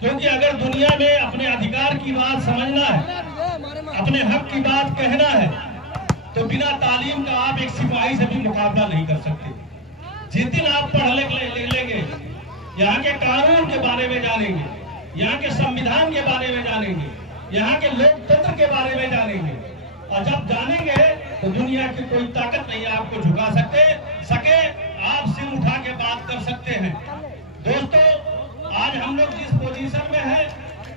क्योंकि अगर दुनिया में अपने अधिकार की बात समझना है, अपने हक की बात कहना है, तो बिना तालीम का आप एक सिपाही से भी मुकाबला नहीं कर सकते। जिस दिन आप पढ़ लिख लेंगे, यहाँ के कानून के बारे में जानेंगे, यहाँ के संविधान के बारे में जानेंगे, यहाँ के लोकतंत्र के बारे में जानेंगे, और जब जानेंगे तो दुनिया की कोई ताकत नहीं आपको झुका सके आप सिर उठा के बात कर सकते हैं। दोस्तों, आज हम लोग जिस पोजीशन में हैं,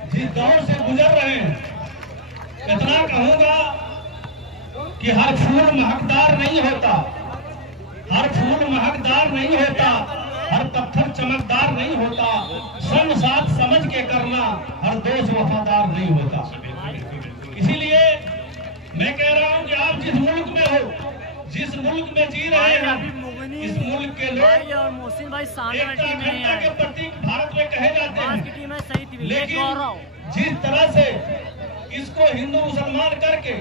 जिस दौर से गुजर रहे हैं, इतना कहूंगा कि हर फूल महकदार नहीं होता, हर फूल महकदार नहीं होता, हर पत्थर चमकदार नहीं होता, संग साथ समझ के करना हर दोस्त वफादार नहीं होता। इसीलिए मैं कह रहा हूं कि आप जिस मुल्क में हो, जिस मुल्क में जी रहे हैं, इस मुल्क के लोग एकता अखंडता के प्रतीक भारत में कहे जाते हैं, लेकिन जिस तरह से इसको हिंदू मुसलमान करके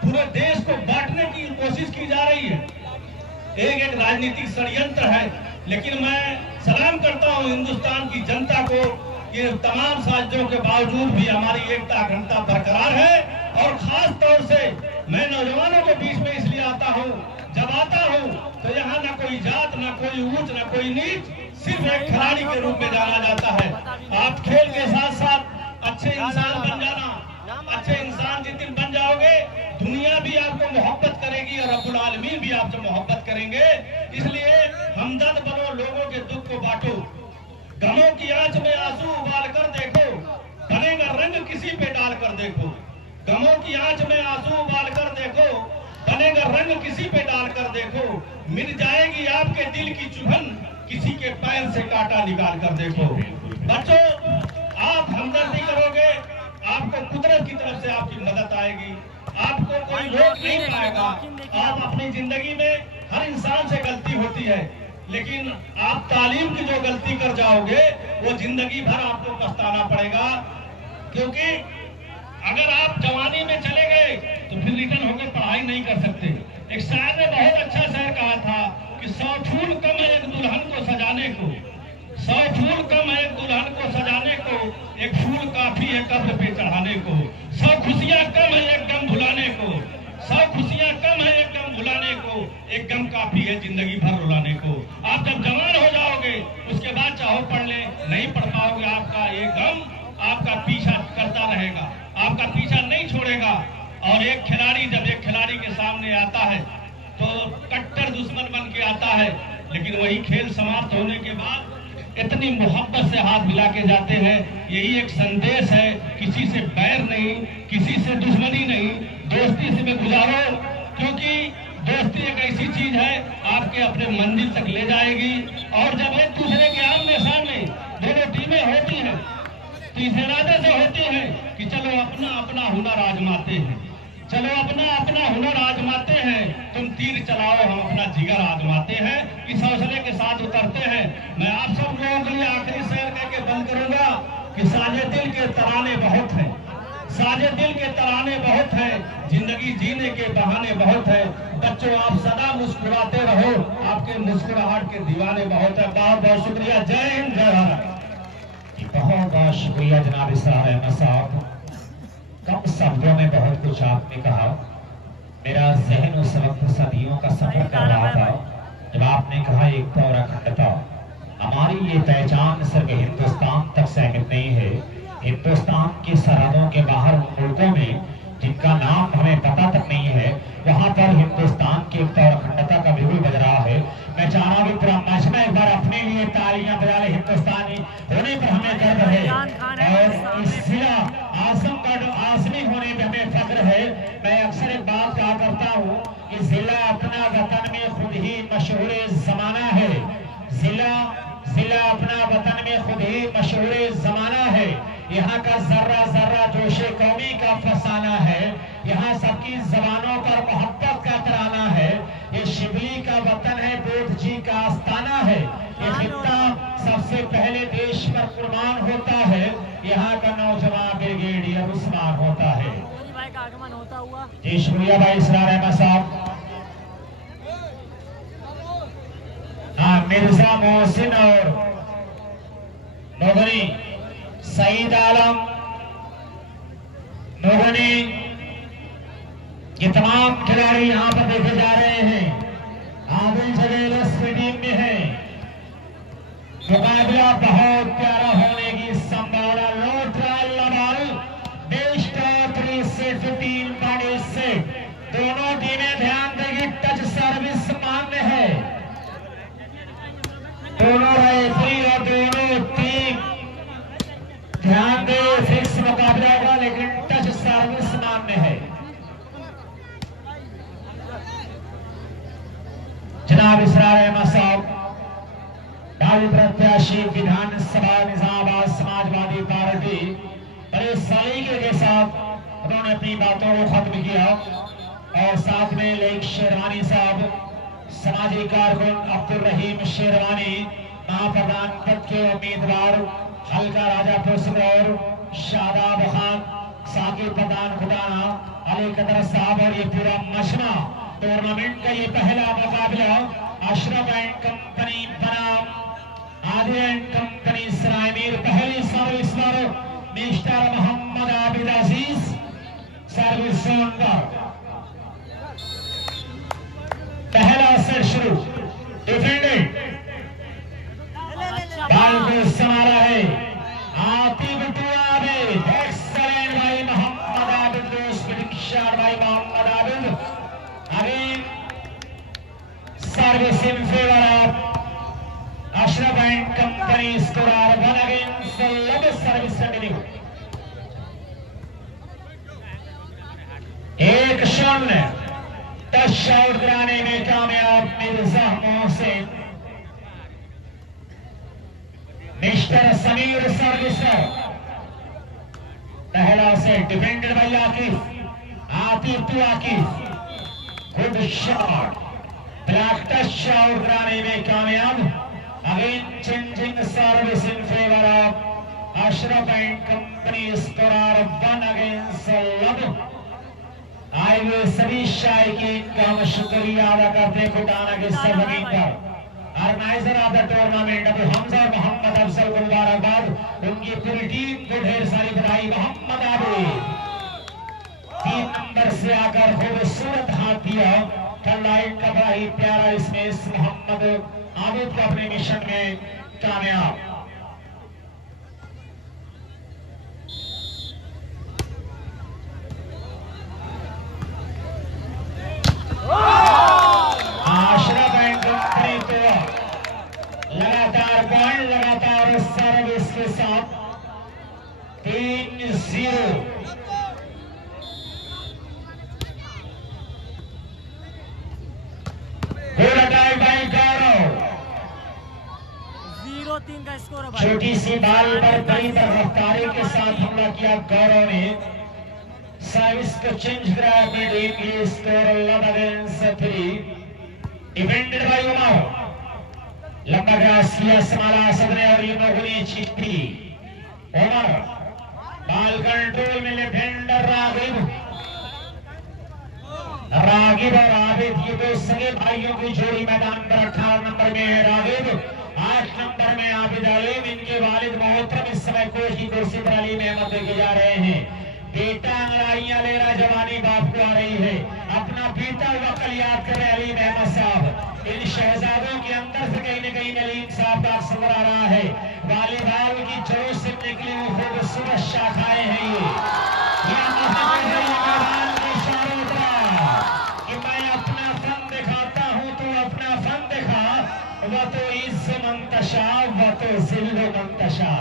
पूरे देश को बांटने की कोशिश की जा रही है, एक राजनीतिक षड्यंत्र है। लेकिन मैं सलाम करता हूं हिंदुस्तान की जनता को कि तमाम साजिशों के बावजूद भी हमारी एकता अखंडता बरकरार है। और खास तौर से मैं नौजवानों के बीच में इसलिए आता हूं, जब आता हूं तो यहाँ न कोई जात, न कोई ऊंच, न कोई नीच, सिर्फ एक खिलाड़ी के रूप में जाना जाता है। आप खेल के साथ साथ अच्छे इंसान बन जाना, अच्छे इंसान जिस दिन बन जाओगे, दुनिया भी आपको मोहब्बत करेगी और रब्बुल आलमीन भी आपसे मोहब्बत करेंगे। इसलिए हमदर्द बनो, लोगों के दुख को बांटो, गमों की आंच में आंसू उबाल कर देखो, बनेगा रंग किसी पे डाल कर देखो। गमों की आंच में आंसू उबाल कर देखो, बनेगा रंग किसी पे डाल कर देखो। मिट जाएगी आपके दिल की चुभन, किसी के पैर से कांटा निकाल कर देखो। बच्चों, आप हमदर्दी करोगे, आपको कुदरत की तरफ से आपकी मदद आएगी, आपको कोई रोक नहीं पाएगा। आप अपनी जिंदगी में हर इंसान से गलती होती है, लेकिन आप तालीम की जो गलती कर जाओगे वो जिंदगी भर आपको पछताना पड़ेगा। क्योंकि अगर आप जवानी में चले गए तो फिर रिटर्न होकर पढ़ाई नहीं कर सकते। एक शायर ने बहुत अच्छा शेर कहा था कि 100 फूल कम है एक दुल्हन को सजाने को, 100 फूल कम है एक दुल्हन को सजाने को, एक फूल काफी है कब्र पे चढ़ाने को। 100 खुशियां कम है एक गम भुलाने को, 100 खुशियां कम है एक गम भुलाने को, एक गम काफी है जिंदगी भर रुलाने को। आप जब जवान हो जाओगे उसके बाद चाहो पढ़ ले, नहीं पढ़ पाओगे, आपका ये गम आपका पीछा करता रहेगा, आपका पीछा नहीं छोड़ेगा। और एक खिलाड़ी जब एक खिलाड़ी के सामने आता है तो कट्टर दुश्मन बन के आता है, लेकिन वही खेल समाप्त होने के बाद इतनी मोहब्बत से हाथ मिला के जाते हैं। यही एक संदेश है, किसी से बैर नहीं, किसी से दुश्मनी नहीं, दोस्ती से में गुजारो। क्योंकि दोस्ती एक ऐसी चीज है आपके अपने मंजिल तक ले जाएगी। और जब एक दूसरे के आमने सामने दोनों टीमें होती हैं तो इस इरादे से होती हैं कि चलो अपना अपना हुनर आजमाते हैं, चलो अपना अपना हुनर आजमाते हैं, तुम तीर चलाओ हम अपना जिगर आजमाते हैं। इस हौसले के साथ उतरते हैं। मैं आप सब लोगों के लिए आखिरी शेर कह के बंद करूंगा कि साजे दिल के तराने बहुत हैं, साजे दिल के तराने बहुत हैं, जिंदगी जीने के बहाने बहुत है। बच्चों, आप सदा मुस्कुराते रहो, आपके मुस्कुराहट के दीवाने बहुत है। बहुत बहुत शुक्रिया। जय हिंद, जय भारत। बहुत बहुत शुक्रिया जनाब इसरार अहमद साहब। कम शब्दों में बहुत कुछ आपने कहा। मेरा जहन उस वक्त सदियों का सफर कर रहा था जब आपने कहा एकता और अखंडता। हमारी ये पहचान सिर्फ हिंदुस्तान तक सीमित नहीं है। हिंदुस्तान की सरहदों के बाहर मुल्कों में जिनका नाम हमें पता तक नहीं है, वहाँ पर हिंदुस्तान की एकता और अखंडता का बिल्कुल बज रहा है। मैं चाह रहा हूँ पूरा मजमा एक बार अपने लिए तालियां बजा ले। हिंदुस्तानी होने पर हमें गर्व है और इस जिला आजमगढ़ आजमी होने पर हमें फख्र है। मैं अक्सर एक बात कहा करता हूँ कि जिला अपना वतन में खुद ही मशहूर जमाना है। जिला अपना वतन में खुद ही मशहूर जमाना है। यहाँ का जर्रा जर्रा जोशे कौमी का फसाना है। यहाँ सबकी जबानों पर मोहब्बत का तराना है। ये शिबली का वतन है, बोध जी का आस्थाना है। ये खित्ता सबसे पहले देश पर कुर्बान होता है। यहाँ का नौजवान ब्रिगेडियर उस्मान होता है। जी शुक्रिया भाई इसरार अहमद साहब। हाँ, मिर्जा मोहसिन और नौगरी सईद आलम नोगनी, ये तमाम खिलाड़ी यहां पर देखे जा रहे हैं। आदिल जलील इस टीम में है। मुकाबला बहुत प्यारा होने की संभावना। लो ट्रायल लबाल बेस्ट ऑफ 3 से 15 पानी से दोनों टीमें ध्यान देगी। टच सर्विस मान्य है। दोनों रेफरी और दोनों टीम ध्यान दे। फिक्स मुकाबला होगा लेकिन टच सर्विस मान्य है। जनाब इसरार अहमद साहब भावी प्रत्याशी विधानसभा निजामाबाद समाजवादी पार्टी बड़े सलीके के साथ उन्होंने अपनी बातों को खत्म किया और साथ में लेक शेरवानी साहब, समाजी कारकुन अब्दुल रहीम शेरवानी, महाप्रधान पद के उम्मीदवार हल्का राजापुर सिरौर शादाब खान, साकिब प्रधान खुदाना, अली कदर साहब और ये पूरा मजमा। टूर्नामेंट का ये पहला मुकाबला अशरफ एंड कंपनी बनाम आदिल एंड कंपनी सरायमीर। पहली सर्विस पर मिस्टर मोहम्मद आबिद अजीज सर्विस जोन पर पहला सेट शुरू। डिफेंडेड बाल को संभाला है आतिफ आबिद। एक्सलेंट भाई मोहम्मद आबिद, शॉट भाई Mohammad Abid. Again service in favour of Ashraf and company score 1 against 11। Service continue. 1-0 touch out कराने में कामयाब मिर्जा मोहसिन। मिस्टर समीर सर्विस पहला से defended by Atif to Aqif. Good shot. Black touch out कराने में कामयाब। Again changing service in favour of Ashraf and company score 1 against 11। आए हुए सभी शायकीन का हम शुक्रिया अदा करते खुटाना के सरजमीन पर। Organiser of the tournament Abu Hamza और मोहम्मद अफजल को मुबारकबाद। उनकी पूरी टीम को ढेर सारी बधाई। मोहम्मद आबिद 3 नंबर से आकर खूबसूरत हाथ दिया। लाइन का बड़ा ही प्यारा इसमें मोहम्मद आबिद को अपने मिशन में कामयाब। अशरफ एंड कंपनी तो लगातार पॉइंट, लगातार सर्विस के साथ 3-0। का स्कोर। छोटी सी बाल पर बड़ी रफ्तारी के साथ हमला किया गौरव ने। सर्विस को चेंज कराया अपनी टीम की। Score 11 against 3। Defended by Umar. लंबा क्रॉस किया संभाला असद ने और ये नौकरी छिपी। उमर बाल कंट्रोल में डिफेंडर रागिब और आबिद, ये दो सगे भाइयों की जोड़ी मैदान पर 18 नंबर में है रागिब, 8 नंबर में आबिद अलीम। इनके वालिद मोहतरम इस समय कोच की कुर्सी पर अलीम अहमद देखे जा रहे हैं। बेटा अंगड़ाइयां ले रहा, जवानी बाप को आ रही है। अपना बीता वक्त याद कर रहे अलीम अहमद साहब। इन शहजादों के अंदर से कहीं न कहीं अलीम साहब का सदर आ रहा है। वालीबाल की जड़ों से निकली हुई खूबसूरत शाखाएं हैं ये मैदान के इशारों पर कि मैं अपना फन दिखाता हूं, तो अपना फन दिखा। वह तो इस मंतशा, वह तो जिल्लो मंतशा।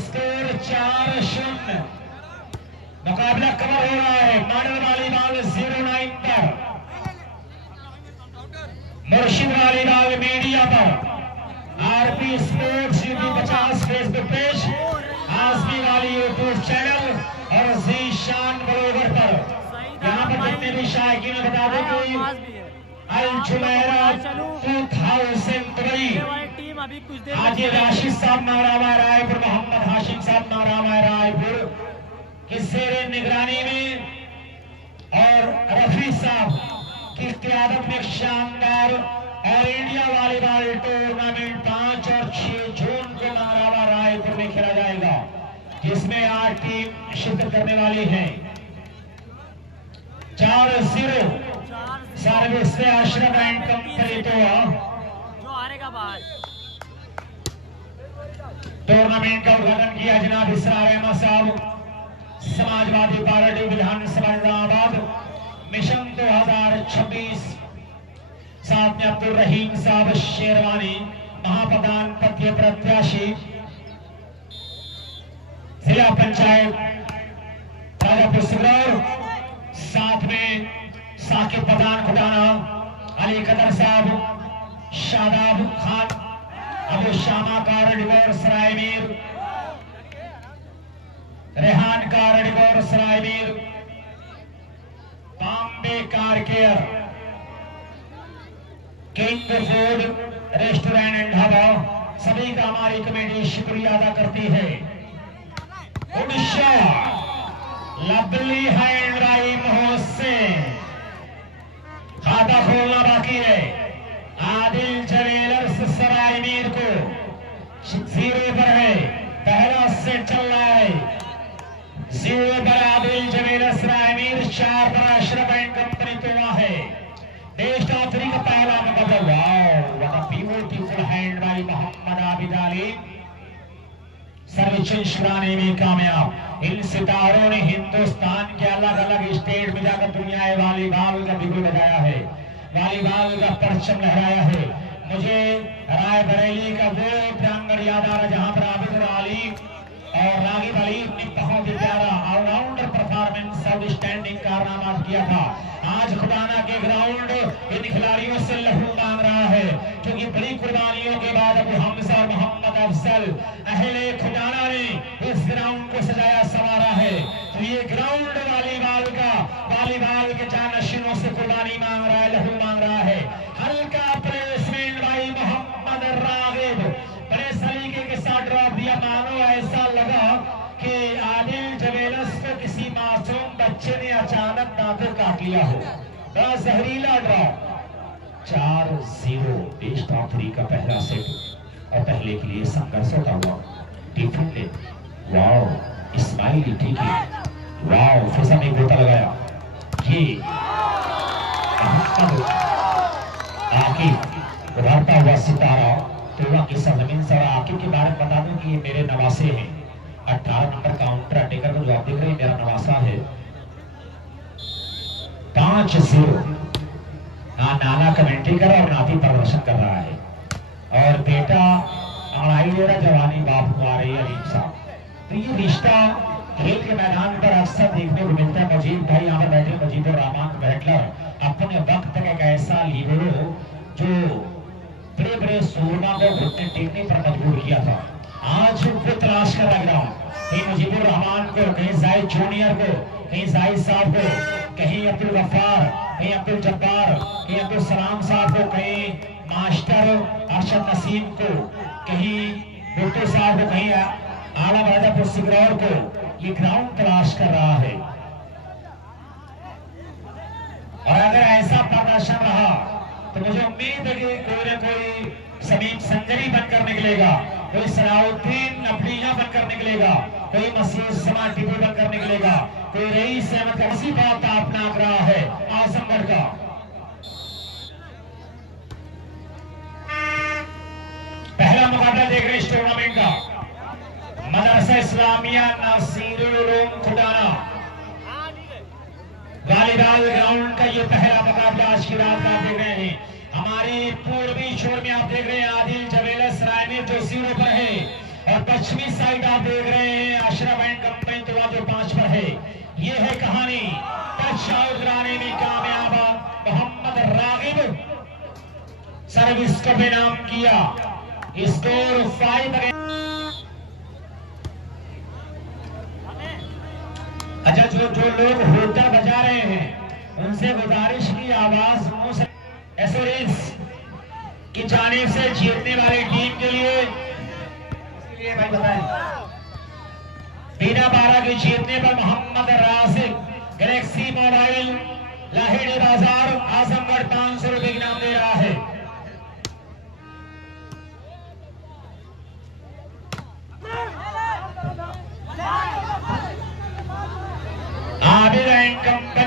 स्कोर 4-0। मुकाबला कवर हो रहा है मॉडल वालीबाल 09 पर, मुर्शिद वालीबाल मीडिया पर, RP sports YouTube 50 Facebook page, Azmi वाली यूट्यूब चैनल और जीशान बरोबर पर। यहाँ पर जितने भी शायकीन बता दें कि अल जुमेरा 2003 आज राशिद साहब नारावा रायपुर, मोहम्मद हाशिम साहब नारावा रायपुर की ज़ेरे निगरानी में और रफी साहब की क़यादत में शानदार और इंडिया वॉलीबॉल टूर्नामेंट 5 और 6 जून को नारावा रायपुर में खेला जाएगा। जिसमें 8 टीम शिरकत करने वाली है। 4-0 सर्विस से अशरफ एंड कंपनी तो जो हारेगा बाहर। टूर्नामेंट का उद्घाटन किया जनाब इसरार अहमद साहब, समाजवादी पार्टी विधानसभा निजामाबाद मिशन 2026। साथ में अब्दुल रहीम साहब शेरवानी महाप्रधान पद प्रत्याशी, जिला पंचायत राजापुर सिगरौर। साथ में साकिब प्रधान खुदाना, अली कदर साहब, Shadab Khan, Abu Shama car decor Saraimir, Rehan car decor Saraimir, Bombay car care, king food restaurant and dhaba, सभी का हमारी कमेटी शुक्रिया अदा करती है। उड़ीसा लवली हैंड राइम से खाता खोलना बाकी है। आदिल ज्वेलर्स सरायमीर को 0 पर है, पहला सेट चल रहा है। 0 पर आदिल ज्वेलर्स सरायमीर, 4 पर अशरफ एंड कंपनी तो है। टेस्ट ऑफ 3 का पहला मुकाबला। Wow what a beautiful hand by Mohammad Abid Ali, service छुड़ाने में कामयाब। इन सितारों ने हिंदुस्तान के अलग अलग स्टेट में जाकर दुनिया वॉलीबॉल का बिगुल बजाया है, वॉलीबॉल का परचम लहराया है। मुझे रायबरेली का वो प्रांगण याद आ रहा जहां पर आबिद अली और रागिब अली ने बहुत ही प्यारा ऑलराउंडर परफॉर्मेंस आउटस्टैंडिंग कारनामा किया था। आज खुदाना के ग्राउंड इन खिलाड़ियों से लहू मांग रहा है, क्योंकि बड़ी कुर्बानियों के बाद अबू हमजा और मोहम्मद अफजल अहले खुदाना ने इस ग्राउंड को सजाया संवारा है। तो ये ग्राउंड वॉलीबॉल के जानशीनों से कुर्बानी मांग रहा है, लहू मांग रहा है। हल्का प्लेसमेंट भाई मोहम्मद रागिब बड़े सलीके के साथ ड्रॉप दिया, मानो ऐसा लगा कि आदिल ज्वेलर्स को किसी मासूम बच्चे ने अचानक दांतों काट लिया हो। बड़ा जहरीला ड्रॉप। 4-0 टेस्ट ऑफ 3 का पहला सेट और पहले के लिए संघर्ष होता हुआ डिफेंड। वाओ इस्माइल ठीक है, वाओ फिजा में गोता लगाया। ये आकिब उभरता हुआ सितारा तुलना की सरजमीन से। आकिब के बारे में बता दूं कि ये मेरे नवासे हैं। 18 नंबर काउंटर अटेकर को जो आप देख रहे हैं मेरा नवासा है। 5-0 नाना कमेंट्री कर और नाती प्रदर्शन कर रहा है, और बेटा अड़ाई ले रहा जवानी बाप को आ रही है अलीम साहब। तो ये रिश्ता खेल के मैदान पर अक्सर देखने को मिलता है। मजीद भाई यहाँ पर बैठे, मजीदुर रहमान बैटलर अपने वक्त का एक ऐसा लीडरो जो बड़े बड़े सूरमा को घुटने टेकने पर मजबूर किया था। आज वो तलाश कर रहा ग्राउंड, कहीं मुजीबुर रहमान को, कहीं जाहिद जूनियर को, कहीं जाहिद साहब को, कहीं अब्दुल गफ्फार, कहीं अब्दुल जब्बार, कहीं अब्दुल सलाम साहब को, कहीं मास्टर अरशद नसीम को, कहीं भुट्टो साहब को, कहीं आला राजापुर सिगरौर को। ये ग्राउंड तलाश कर रहा है, और अगर ऐसा प्रदर्शन रहा तो मुझे उम्मीद है कि कोई न कोई समीम संजरी बनकर निकलेगा, कोई सलाउद्दीन नबलिया बनकर निकलेगा, कोई मसीह समाज टिपू बनकर निकलेगा, कोई रईस अहमद का इसी बात का अपना आग्रह है आजमगढ़ का। पहला मुकाबला देख रहे इस टूर्नामेंट का, मदरसा इस्लामिया नासिरुल उलूम खुदाना वॉलीबॉल ग्राउंड का ये पहला मुकाबला आज की रात में आप देख रहे हैं। हमारी पूर्वी छोर में आप देख रहे हैं आदिल ज्वेलर्स सरायमीर जो 0 पर है, और पश्चिमी साइड आप देख रहे हैं अशरफ एंड कंपनी तो जो 5 पर है। ये है कहानी। टच आउट कराने में कामयाब मोहम्मद रागिब, सर्विस का बेनाम किया। स्कोर 5। अच्छा, जो लोग होटल बजा रहे हैं उनसे गुजारिश की आवाज मुंह से एसोरेंस की जानिब से जीतने वाली टीम के लिए भाई बताएं। बिना 12 के जीतने पर मोहम्मद राशिद गैलेक्सी मोबाइल लाहेड़ी बाजार आजमगढ़ 500 रुपए इनाम दे रहा है।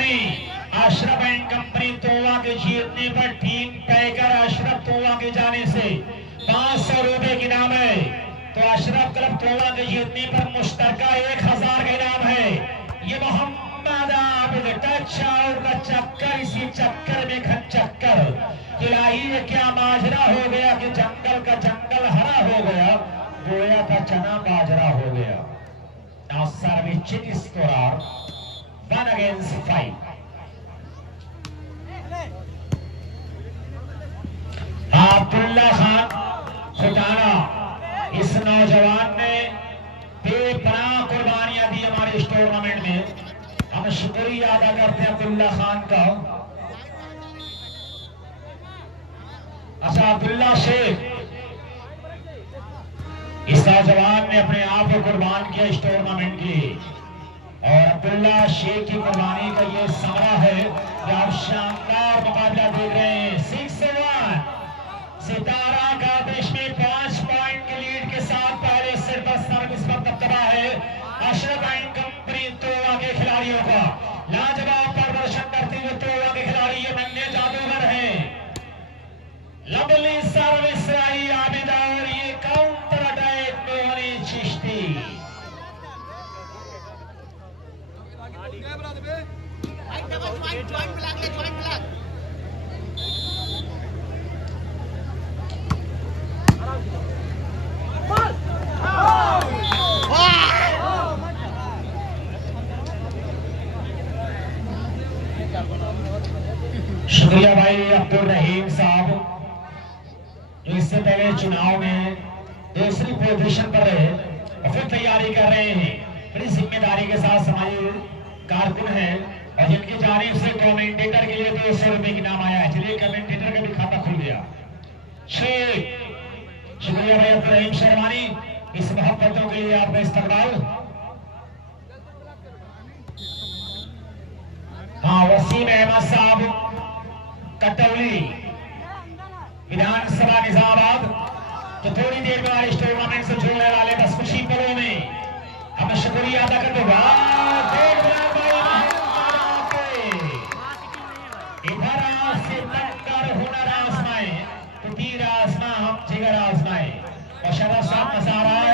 कंपनी, अशरफ एंड कंपनी तोवा के जीतने पर टीम पैकर अशरफ तोवा के जाने से 500 रुपए की इनाम है। तो अशरफ क्लब तोवा के जीतने पर मुश्तरका 1000 का इनाम है। ये मोहम्मद आबिद टच आउट का चक्कर, इसी चक्कर में खन चक्कर खिलाइए क्या माजरा हो गया कि जंगल का जंगल हरा हो गया, बोया था चना बाजरा हो गया। Now serving scorer 1 against 5. Abdullah Khan खुटाना, इस नौजवान ने बेपनाह कुर्बानियां दी हमारे इस टूर्नामेंट में। हम शुक्रिया अदा करते हैं अब्दुल्ला खान का। अच्छा, अब्दुल्ला शेख, इस नौजवान ने अपने आप को कुर्बान किया इस टूर्नामेंट के लिए, और अब्दुल्ला शेख की कुर्बानी का ये समरा है कि आप शानदार मुकाबला देख रहे हैं। 6-1 सितारा गर्दिश में 5 पॉइंट की लीड के साथ पहले सिर्फ सर्विस पर दबदबा है अशरफ एंड कंपनी तोवा के खिलाड़ियों का। लाजवाब प्रदर्शन करते हुए तोवा के खिलाड़ी ये नन्हे जादूगर हैं। लवली सर्विस आई आबिद और ये काउंटर अटैक में होनी चिश्ती। शुक्रिया भाई अब्दुल रहीम साहब, जो इससे पहले चुनाव में दूसरी पोजीशन पर रहे और फिर तैयारी कर रहे हैं। बड़ी जिम्मेदारी के साथ समाजी कारकुन है और जिनकी जानिब से कमेंटेटर के लिए 200 रुपए की नाम आया है। चलिए कमेंटेटर का भी खाता खुल गया। शुक्रिया भाई अब्दुल रहीम शर्मानी, इस मोहब्बतों के लिए आपका इस्तकबाल। हाँ, वसीम अहमद साहब कटौली विधानसभा निजामाबाद, तो थोड़ी देर बाद इस टूर्नामेंट से जुड़ने वाले बस कुछ ही पलों में हम शुक्रिया अदा करते इधर से तक हुनर आजमाए तो तीर आजमा हम जिगर आजमाए। और शरफ साहब मजा आ रहा है।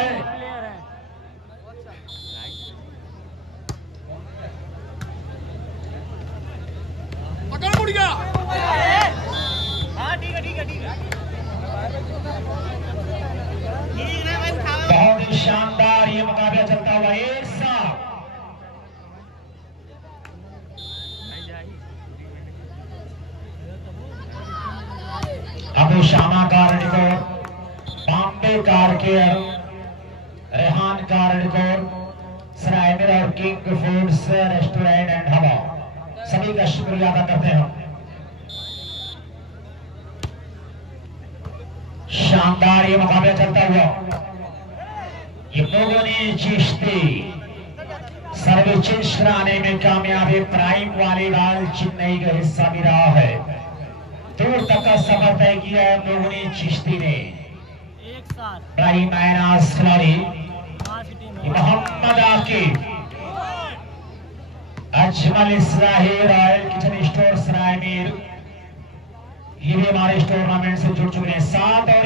बहुत ही शानदार ये मुकाबला चलता हुआ एक साथ। अबू शामा कारडिकोर, बॉम्बे कार केयर, रेहान कारडिकोर, सरायमिर और किंग फूड्स रेस्टोरेंट एंड हवा, सभी का शुक्रिया अदा करते हैं। शानदार ये मुकाबला चलता हुआ ये लोगों ने चिश्ती सर्वोच्च कराने में कामयाबी। प्राइम वॉलीबॉल चेन्नई का हिस्सा भी रहा है। दूर तक का सफर तय किया है लोगों ने चिश्ती ने। प्राइम मायनास खिलाड़ी Mohammad Aqib, Ajmal Israhi, royal kitchen store Saraimir, ये भी हमारे इस टूर्नामेंट से जुड़ चुके हैं। 7 और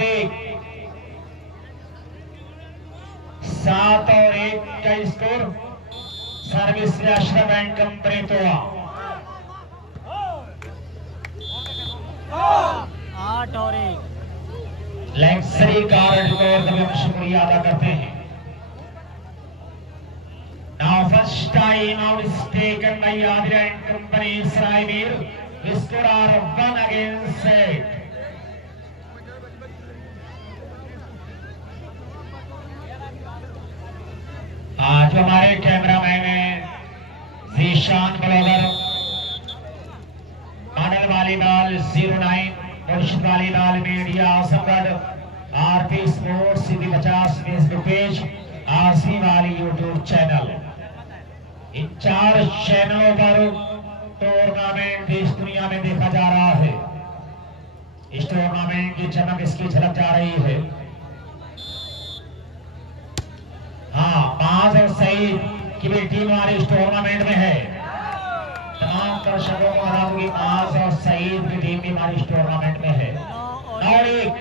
1 का स्कोर सर्विस से अशरफ एंड कंपनी तोवा। 8 और 1 लग्जरी कार स्कोर का भी शुक्रिया अदा करते हैं। Now first time out is taken by Abid and company Saraimir. Score are 1 against 8। आज हमारे कैमरामैन है Zeeshan blogger, model volleyball 09, Murshid volleyball media Azamgarh, RP sports Sidhi 50 Facebook page, Asmi वाली यूट्यूब चैनल। इन 4 चैनलों पर टूर्नामेंट देश दुनिया में देखा जा रहा है। इस टूर्नामेंट की चमक इसकी झलक जा रही है। हाँ, माज और सईद की भी टीम हमारे इस टूर्नामेंट में है। तमाम तमाम दर्शकों को बता दूं कि माज और सईद की टीम भी हमारी इस टूर्नामेंट में है। और एक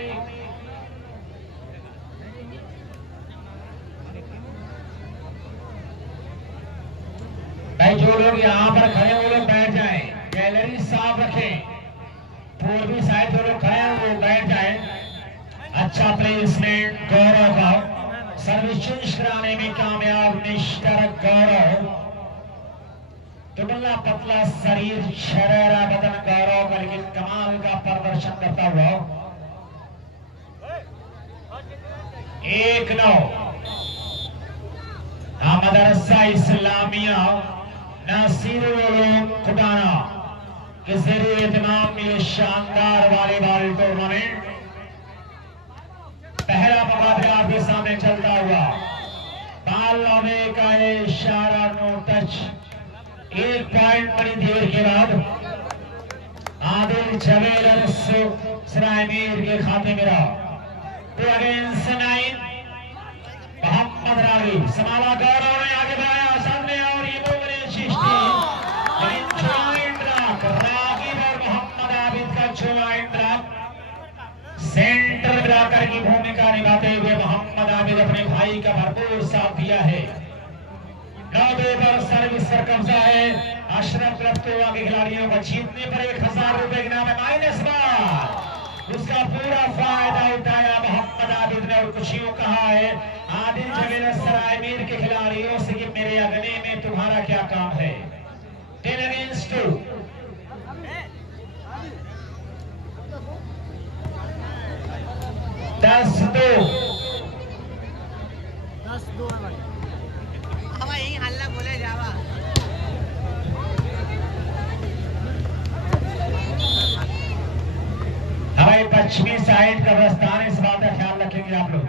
भाई जो लोग यहाँ पर खड़े वो लोग बैठ जाएं, गैलरी साफ रखें। पूर्वी साइड जो लोग खड़े हैं वो बैठ जाएं। अच्छा प्लेसमेंट गौरव का, सर्विस चेंज कराने में कामयाब मिस्टर गौरव। दुबला पतला शरीर, शरेरा बदन गौरव का, लेकिन कमाल का प्रदर्शन करता हुआ 1-9 मदरसा इस्लामिया नासिरुल उलूम खुटाना के ज़रिए इत्माम ये शानदार वॉलीबॉल टूर्नामेंट पहला मुकाबला आपके सामने चलता हुआ। बाल लौने का इशारा, नो टच। 1 पॉइंट बड़ी देर के बाद आदिल जवेल सरायमीर के खाते में रहा। 2 अगेंस्ट 9 मोहम्मद रागी समाला गौरव ने आगे बढ़ाया सामने और ये सेंटर ब्लॉकर की भूमिका निभाते हुए मोहम्मद आबिद अपने भाई का भरपूर साथ दिया है। 9 पर सर्विस पर कब्जा है। अशरफ रफ्तोवा के खिलाड़ियों को जीतने पर 1000 रुपए के नाम है माइनस बार। उसका पूरा फायदा उठाया मोहम्मद आबिद ने और खुशियों कहा है आदिल जवेल सरायमीर के खिलाड़ियों से कि मेरे अगने में तुम्हारा क्या काम है। 10 अगेंस्ट 2 10-2 हल्ला बोले जावा। हमारे पश्चिमी साइड का प्रस्थान, इस बात का ख्याल रखेंगे आप लोग।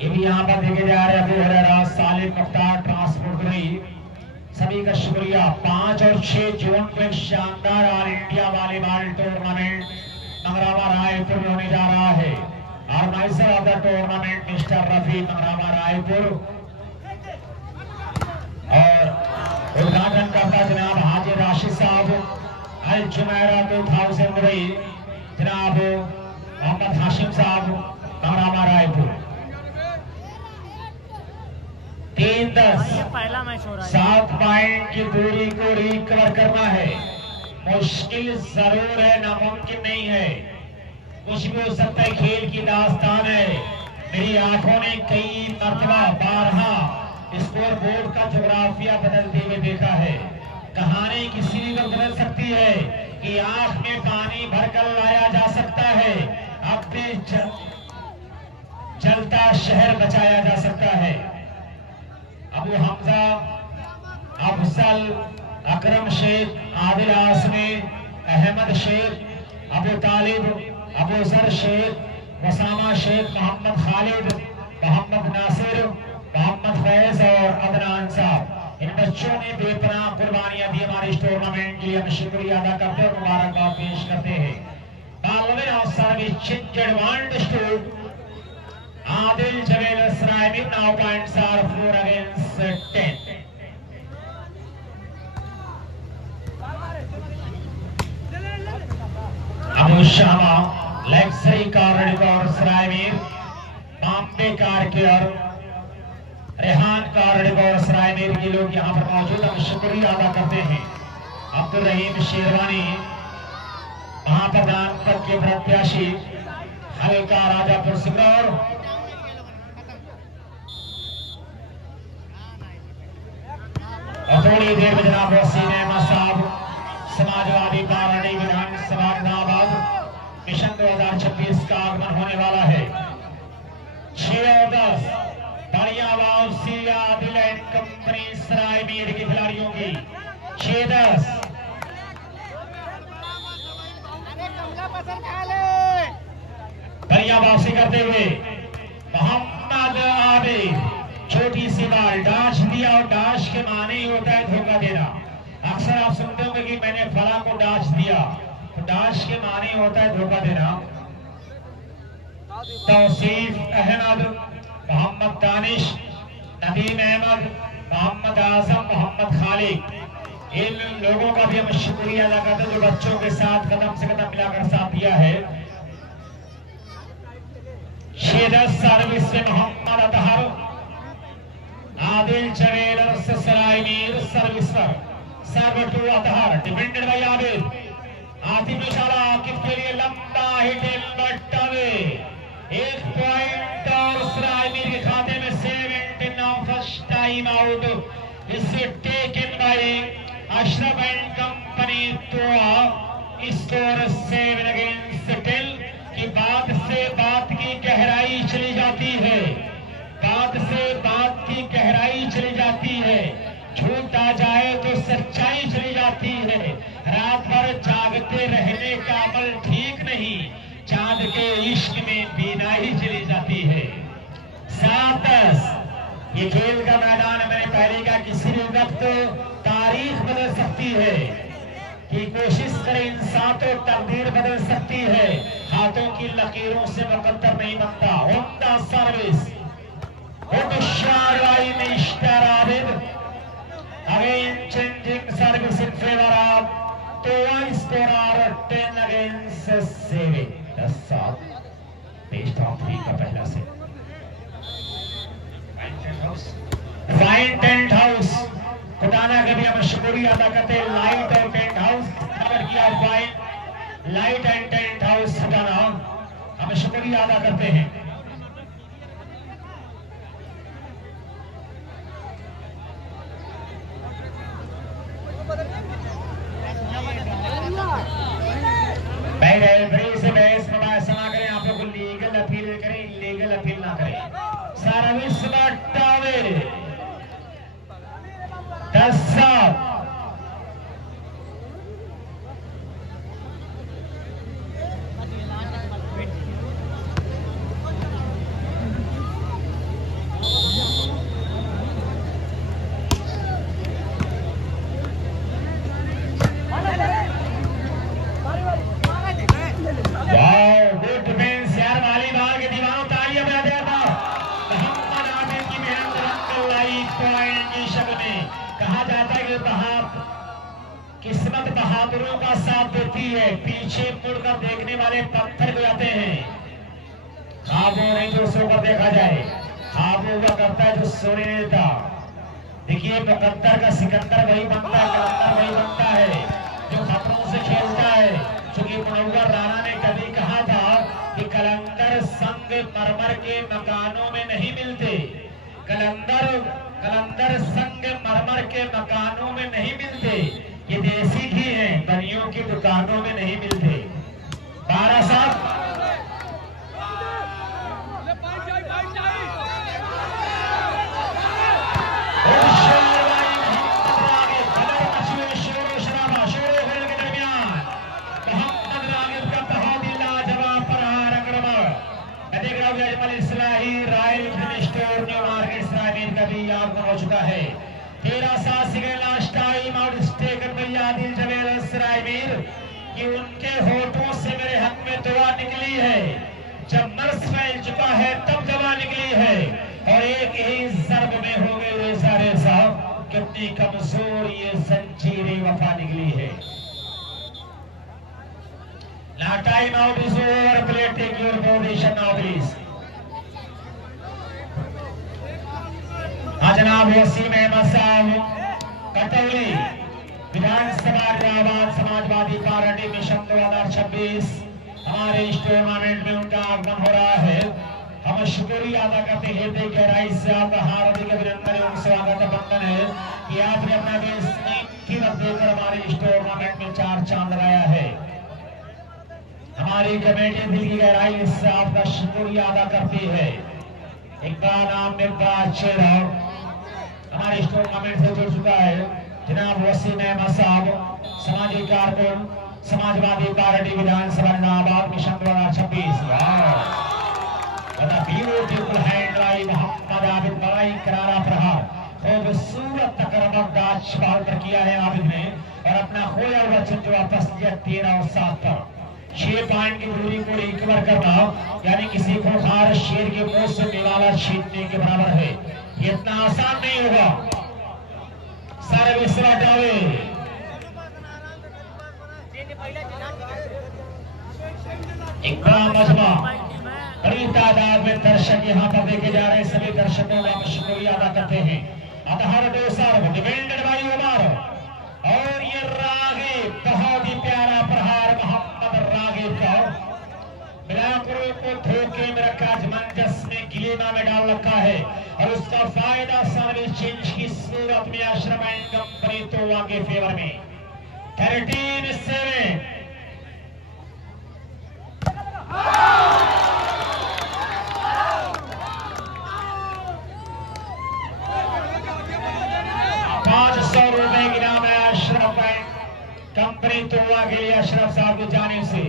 ये भी यहाँ पर देखे जा रहे हैं सालिम मुख्तार ट्रांसपोर्ट सभी का शुक्रिया। 5 और 6 जून को एक शानदार all India volleyball tournament Mangrawa Raipur में होने जा रहा है। Organiser of the tournament mister Rafi Mangrawa Raipur और उद्घाटन करता जनाब हाजी राशिद साहब अल जुमेरा 2003 जनाब मोहम्मद हाशिम साहब मंगरावा रायपुर। 3-10 पहला मैच हो रहा है। 7 पॉइंट की दूरी को रिकवर करना है। मुश्किल जरूर है, नामुमकिन नहीं है। कुछ भी हो सकता है, खेल की दास्तान है। मेरी आंखों ने कई मरतबा बारहा स्कोर बोर्ड का जोग्राफिया बदलते हुए देखा है। कहानी किसी भी वक्त बदल सकती है कि आंख में पानी भरकर लाया जा सकता है, अपने जलता शहर बचाया जा सकता है। अबू हमजा, अफजल, अकरम शेख, आदिल आसमी, अहमद शेख, अबू तालिब, अबू जर शेख, वसामा शेख, मोहम्मद खालिद, मोहम्मद नासिर, मोहम्मद फैज और अदनान साहब, इन बच्चों ने बेपनाह कुर्बानियां दी हमारे इस टूर्नामेंट के लिए। हम शुक्रिया अदा करते हैं, मुबारकबाद पेश करते हैं। Adil jewel Saraimir 9 points are 4 against 10। Abu Shama luxury car और सरायमीर, बॉम्बे कार के और रेहान कार और सरायमीर के लोग यहाँ पर मौजूद, हम शुक्रिया अदा करते हैं। अब्दुल रहीम शेरवानी महाप्रधान पद के प्रत्याशी हल्का राजापुर सिंगौर, और थोड़ी देर में जनाब वसीम अहमद साहब समाजवादी पार्टी विधानसभा नाबाद मिशन 2026 का आगमन होने वाला है। 6 और 10 बढ़िया वापसी आदिल एंड कंपनी सराय मीर के खिलाड़ियों की 6-10। बढ़िया वापसी करते हुए मोहम्मद आबिद, छोटी सी बाल डाश दिया, और डाश के माने ही होता है धोखा देना। अक्सर आप सुनते होंगे कि मैंने फला को डाश दिया, तो डाश के माने होता है धोखा देना। तौसीफ अहमद, मोहम्मद दानिश, नदीम अहमद, मोहम्मद आजम, मोहम्मद खालिद, इन लोगों का भी हम शुक्रिया अदा करते हैं जो बच्चों के साथ कदम से कदम मिलाकर साथ दिया है। 6-10 सर्विस में मोहम्मद अतहर, आदिल जवेलर्स सराय मीर सर्विस पर serve to Athar, defended by Abid. Atif इशारा आकिब के लिए लंबा हिट बट्टा में 1 पॉइंट और सराय मीर के खाते में 17 नाउ फर्स्ट टाइम आउट इस taken by Ashraf and company तो स्कोर 7 अगेंस्ट 10 की बात से बात की गहराई चली जाती है, बात से बात की गहराई चली जाती है, झूठ आ जाए तो सच्चाई चली जाती है। रात भर जागते रहने का अमल ठीक नहीं, चांद के इश्क में बीनाई चली जाती है। 7-10 ये खेल का मैदान, मैंने पहले कहा किसी भी वक्त तारीख बदल सकती है, कि कोशिश करे इंसान तो तकदीर बदल सकती है, हाथों की लकीरों से मुकद्दर नहीं बनता। उम्दा service again changing service in favour of तो स्कोर 10 अगेंस्ट 7। 10-7 बेस्ट ऑफ 3 का पहला से फाइन टेंट हाउस खुदाना का भी हम शुक्रिया अदा करते हैं। लाइट और टेंट हाउस कवर किया, fine light and tent house Khudana हम शुक्रिया अदा करते हैं। से बहस मुबाहसा ना करें, आप लोग लीगल अपील करें, इलीगल अपील ना करें। सर्विस बट्टावे 10-7 किस्मत बहादुरों का साथ देती है, पीछे मुड़कर देखने वाले पत्थर हो जाते हैं। ख्वाब वो नहीं जो सोकर देखा जाए, ख्वाब हुआ करता है जो सोने नहीं देता। देखिए मुकद्दर का सिकंदर वही बनता है, कलंदर वही बनता है जो खतरों से खेलता है। चूंकि मुनव्वर राणा ने कभी कहा था कि कलंदर संग मरमर के मकानों में नहीं मिलते, कलंदर संग मरमर के मकानों में नहीं मिलते, ये देसी घी है, बनियों की दुकानों में नहीं मिलते। 12-7 हो चुका है। 13-7 second last time out taken by Adil jewellers Sarai Mir कि उनके होठों से मेरे हक में दुआ निकली है, जब मर्ज फैल चुका है तब दवा निकली है, और एक ही ज़र्ब में हो गए रेसा रेसा, कितनी कमजोर ये जंजीरे वफा निकली है। Now time out is over. Play, take your position now, please. जनाब वसीम अहमद साहब कटौली विधानसभा इलाहाबाद समाजवादी पार्टी मिशन 2026 हमारे इस टूर्नामेंट में उनका आगमन हो रहा है। हम शुक्रिया अदा करते हैं, हृदय गहराई से आपका हार्दिक अभिनंदन एवं स्वागत बंधन है कि आपने अपना कीमत देकर हमारे इस टूर्नामेंट में 4 चांद लगाया है। हमारी कमेटी दिल की गहराई से आपका शुक्रिया अदा करती है। इकबाल अहमद चेहरा हमारे इस टूर्नामेंट से जुड़ चुका है। जनाब वसीम अहमद साहब, समाजी कारकुन, समाजवादी पार्टी विधानसभा नाबाद mission 2026। Beautiful hand drive Mohammad Abid, बड़ा ही करारा प्रहार, खूबसूरत तकरबंदाज बाल पर किया है आबिद ने और अपना खोया हुआ चिंजो वापस लिया 13 और 7 पर। 6 पॉइंट की दूरी को रिकवर करना यानी किसी खूंखार शेर के मुंह से निवाला छीनने के बराबर है। ये इतना आसान नहीं होगा। सारे विश्वा डावे एक बड़ा मजमा, बड़ी तादाद में दर्शक यहाँ पर देखे जा रहे हैं। सभी दर्शकों का शुक्रिया अदा करते हैं। अतहर दोसर डिफेंडेड बाय उमर और ये रागिब, बहुत ही प्यारा प्रहार मोहम्मद रागिब का। बिलाकुर को धोखे में रखा, जमंजस में गिलेमा में डाल रखा है और उसका फायदा सर्विस चेंज की सूरत में अशरफ एंड कंपनी तो आगे फेवर में 13-7। ₹500 की नाम है अशरफ कंपनी तोड़ा के लिए अशरफ साहब की जानिब से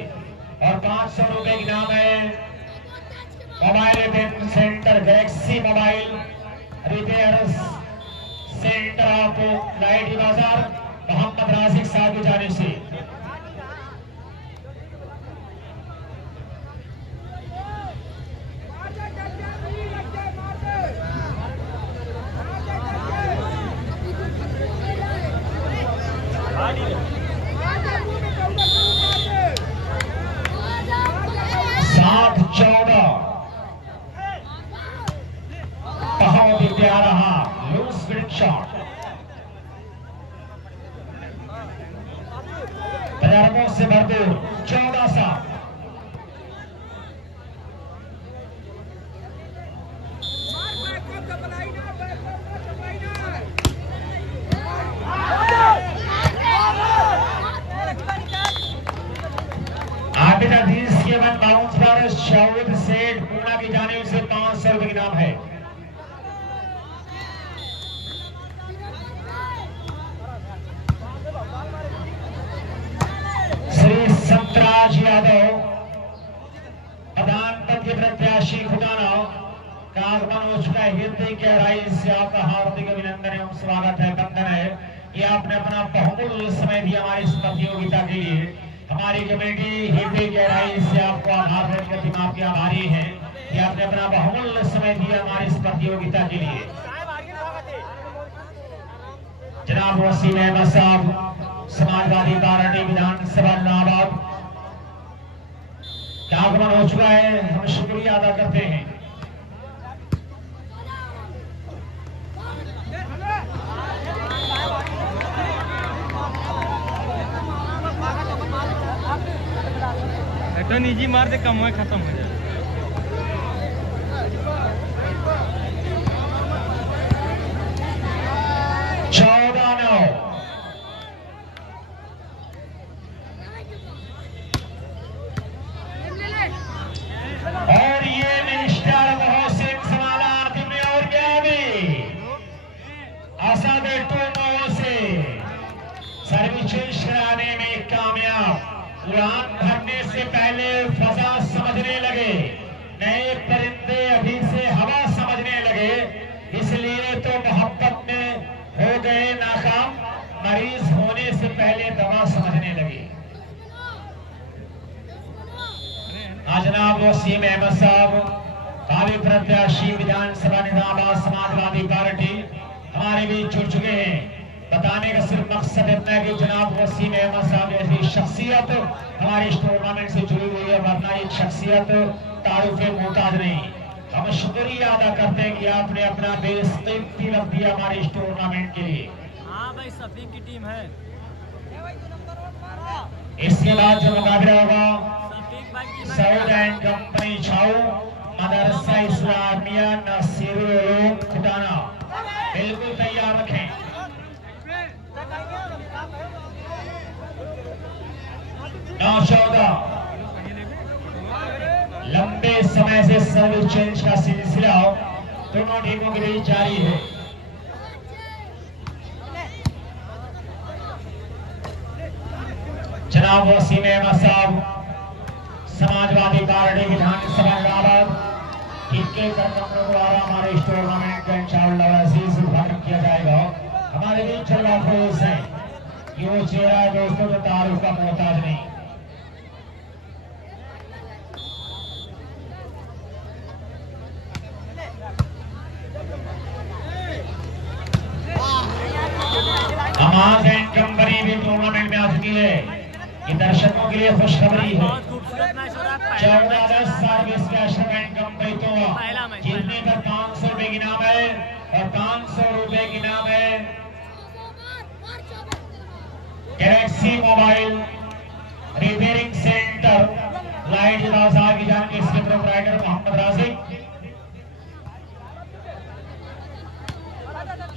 और ₹500 की नाम है mobile repair centre Galaxy mobile repair centre आपको लाइटी बाजार मोहम्मद राशिक साहब की जानिब से। बहुत ही प्यारा लूज फिट शॉट, तजर्बों से भरपूर 14-7। आबिद अजीज के बाद बाउंस पर शाहिद सेठ पूना की जानिब से ₹500 की नाम है। श्री संतराज यादव प्रधानपद के प्रत्याशी खुदाना का आगमन हो चुका है। हृदय की गहराई से आपका हार्दिक अभिनंदन एवं स्वागत है, वंदन है। ये आपने अपना बहुमूल्य समय दिया हमारी इस प्रतियोगिता के लिए। हमारी कमेटी हृदय गहराई से आपको आभार व्यक्त करती है, आपके आभारी हैं कि आपने अपना बहुमूल्य समय दिया हमारी इस प्रतियोगिता के लिए। जनाब वसीम अहमद साहब, समाजवादी पार्टी विधानसभा नाबाद का आगमन हो चुका है, हम शुक्रिया अदा करते हैं। तो निजी मार दे, कम हुआ खत्म हो जाए। और ये मिनिस्टर मोहसिन समालात में और क्या भी असद टूमों से सर्विस कराने में कामयाब। उड़ान भरने से पहले फजा समझने लगे, नए परिंदे अभी से हवा समझने लगे, इसलिए तो मोहब्बत में हो गए नाकाम, मरीज होने से पहले दवा समझने लगे। जनाब वसीम अहमद साहब, काबिल प्रत्याशी विधानसभा निजामाबाद समाजवादी पार्टी हमारे बीच जुड़ चुके हैं। बताने का सिर्फ मकसद इतना है कि जनाब वसीम अहमद साहब जैसी शख्सियत हमारे इस टूर्नामेंट से जुड़ी हुई है, वरना ये शख्सियत तारुफ मोहताज नहीं। हम शुक्रिया अदा करते हैं कि आपने अपना बेइज्जती रख दिया हमारे इस टूर्नामेंट के लिए। हाँ भाई, सभी की टीम है। इसके बाद जो मुकाबला होगा सऊद एंड कंपनी छाऊ मदरसा इस्लामिया नसीरुल उलूम खुदाना, बिल्कुल तैयार रखें। लंबे समय से सर्विस चेंज का सिलसिला दोनों टीमों के बीच जारी है। जनाब वसीम अहमद साहब समाजवादी पार्टी विधानसभा इलाहाबाद इनके कार्यक्रमों द्वारा हमारे इस टूर्नामेंट का इंशाअल्लाह अजीज उद्घाटन किया जाएगा। हमारे बीच चल अफरोज है, ये वो चेहरा है दोस्तों जो तारीफ का मोहताज नहीं। आवाज एंड कंपनी भी टूर्नामेंट में आ चुकी है। ये दर्शकों के लिए खुशखबरी है। 14 सर्विस कैशर एंड कंपनी तो जीतने पर 500 रुपए की इनाम है और 500 रुपए की इनाम है Galaxy mobile repairing centre light बाजार की जान के इसके प्रोप्राइटर मोहम्मद राजिक।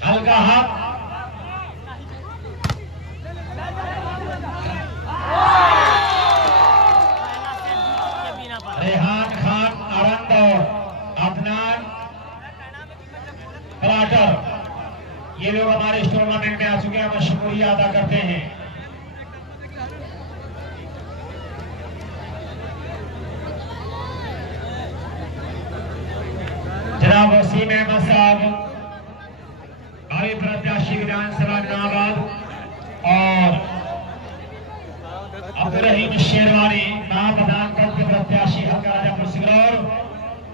हल्का हाथ रेहान खान आरंद और अदनान प्लाटर ये लोग हमारे इस टूर्नामेंट में आ चुके हैं। हम शुक्रिया अदा करते हैं। जनाब वसीम अहमद साहब भावी प्रत्याशी विधानसभा इलाहाबाद और अब्दुल रहीम शेरवानी महाप्रधान पद के प्रत्याशी हल्का राजापुर सिगरौर,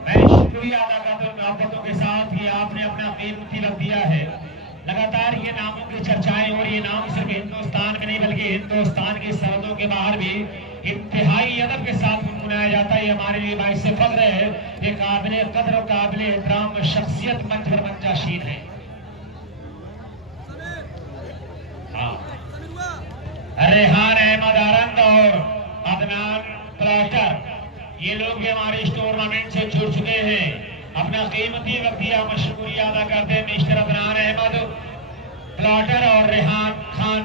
मैं शुक्रिया अदा करता हूं मोहब्बतों के साथ कि आपने अपना कीमती वक्त दिया है। लगातार ये नामों की चर्चाएं और ये नाम सिर्फ हिंदुस्तान में नहीं बल्कि हिंदुस्तान की सरहदों के बाहर भी इंतहाई अदब के साथ मनाया जाता है। ये हमारे लिए बाइस से फख्र है। ये काबिल कदर और काबिल एहतराम शख्सियत मंच पर मंचाशीन है। रेहान अहमद आरंद और अदनान प्लाटर ये लोग भी हमारे इस टूर्नामेंट से जुड़ चुके हैं। अपना कीमती वक्त दिया, हम शुक्रिया अदा करते हैं मिस्टर अदनान अहमद प्लाटर और रेहान खान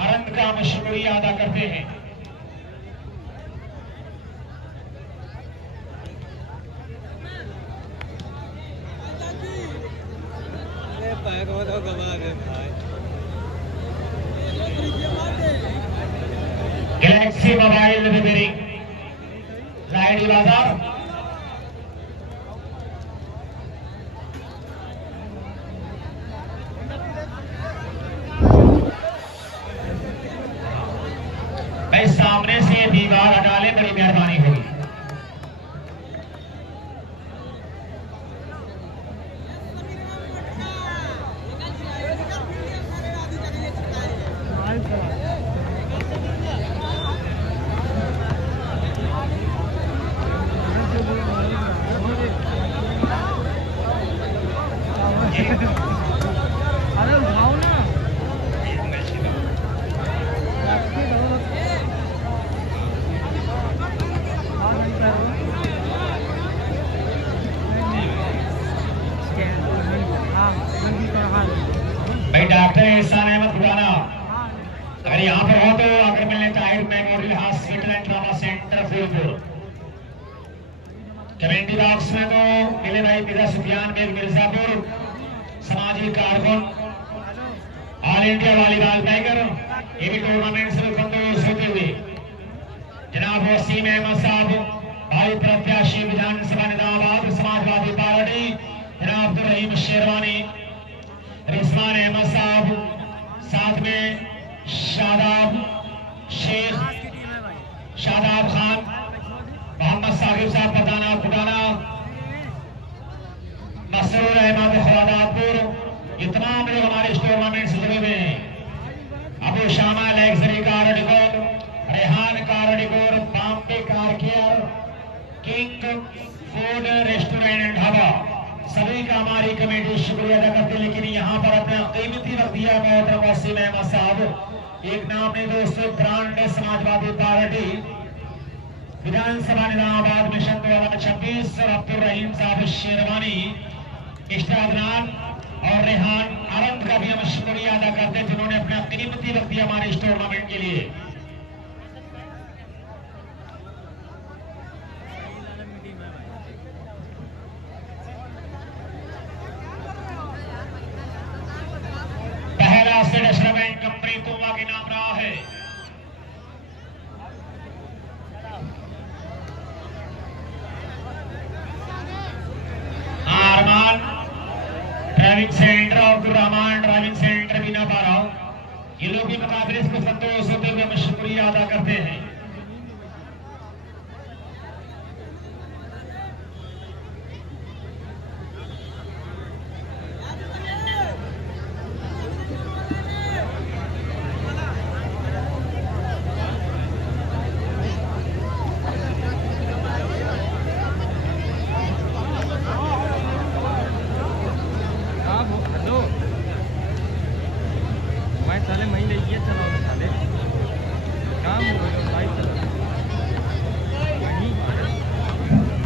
आरंद का हम शुक्रिया अदा करते हैं। गैलेक्सी मोबाइल रिपेयरिंग लाइट बाजार भाई सामने से दीवार हटा ले, बड़ी मेहरबानी होगी। अरे उठाओ ना। भाई डॉक्टर एहसान अहमद खुराना अगर यहाँ पर हो तो अगर मिलने Tahir memorial hospital and trauma centre Phulpur. Committee box में तो मिले भाई पिता सुफियान बेग मिर्जापुर समाजी कारकुन ऑल इंडिया वॉलीबॉल टाइगर, ये भी टूर्नामेंट से तंदुरुस्त होते हुए जनाब वसीम अहमद साहब भाई प्रत्याशी विधानसभा इलाहाबाद समाजवादी पार्टी, जनाब अब्दुल रहीम शेरवानी, रिजवान अहमद साहब, साथ में शादाब शेख, शादाब खान, मोहम्मद साहिब साहब पताना खुटाना, मसरूर अहमद खुरादापुर, ये तमाम लोग हमारे इस टूर्नामेंट से जुड़े हुए हैं। Abu Shama luxury car decor, Rehan car decor, Bombay car care, king food restaurant and dhaba, सभी का हमारी कमेटी शुक्रिया अदा करते। लेकिन यहाँ पर अपना कीमती वक्त दिया मोहतरम वसीम अहमद साहब। एक नाम ने दोस्तों ब्रांड समाजवादी पार्टी विधानसभा इलाहाबाद मिशन 2026 और अब्दुल रहीम साहब शेरवानी, इश्तादनान और रेहान आरंद का भी हम शुक्रिया अदा करते हैं जिन्होंने अपना कीमती वक्त दिया हमारे इस टूर्नामेंट के लिए। आगे नाम रहा है। अरमान ड्राइविंग सेंटर और अब्दुल रहमान ड्राइविंग सेंटर भी ना पा रहा हूं। ये लोग भी मुकाबले को संतोष होते हुए हम शुक्रिया अदा करते हैं।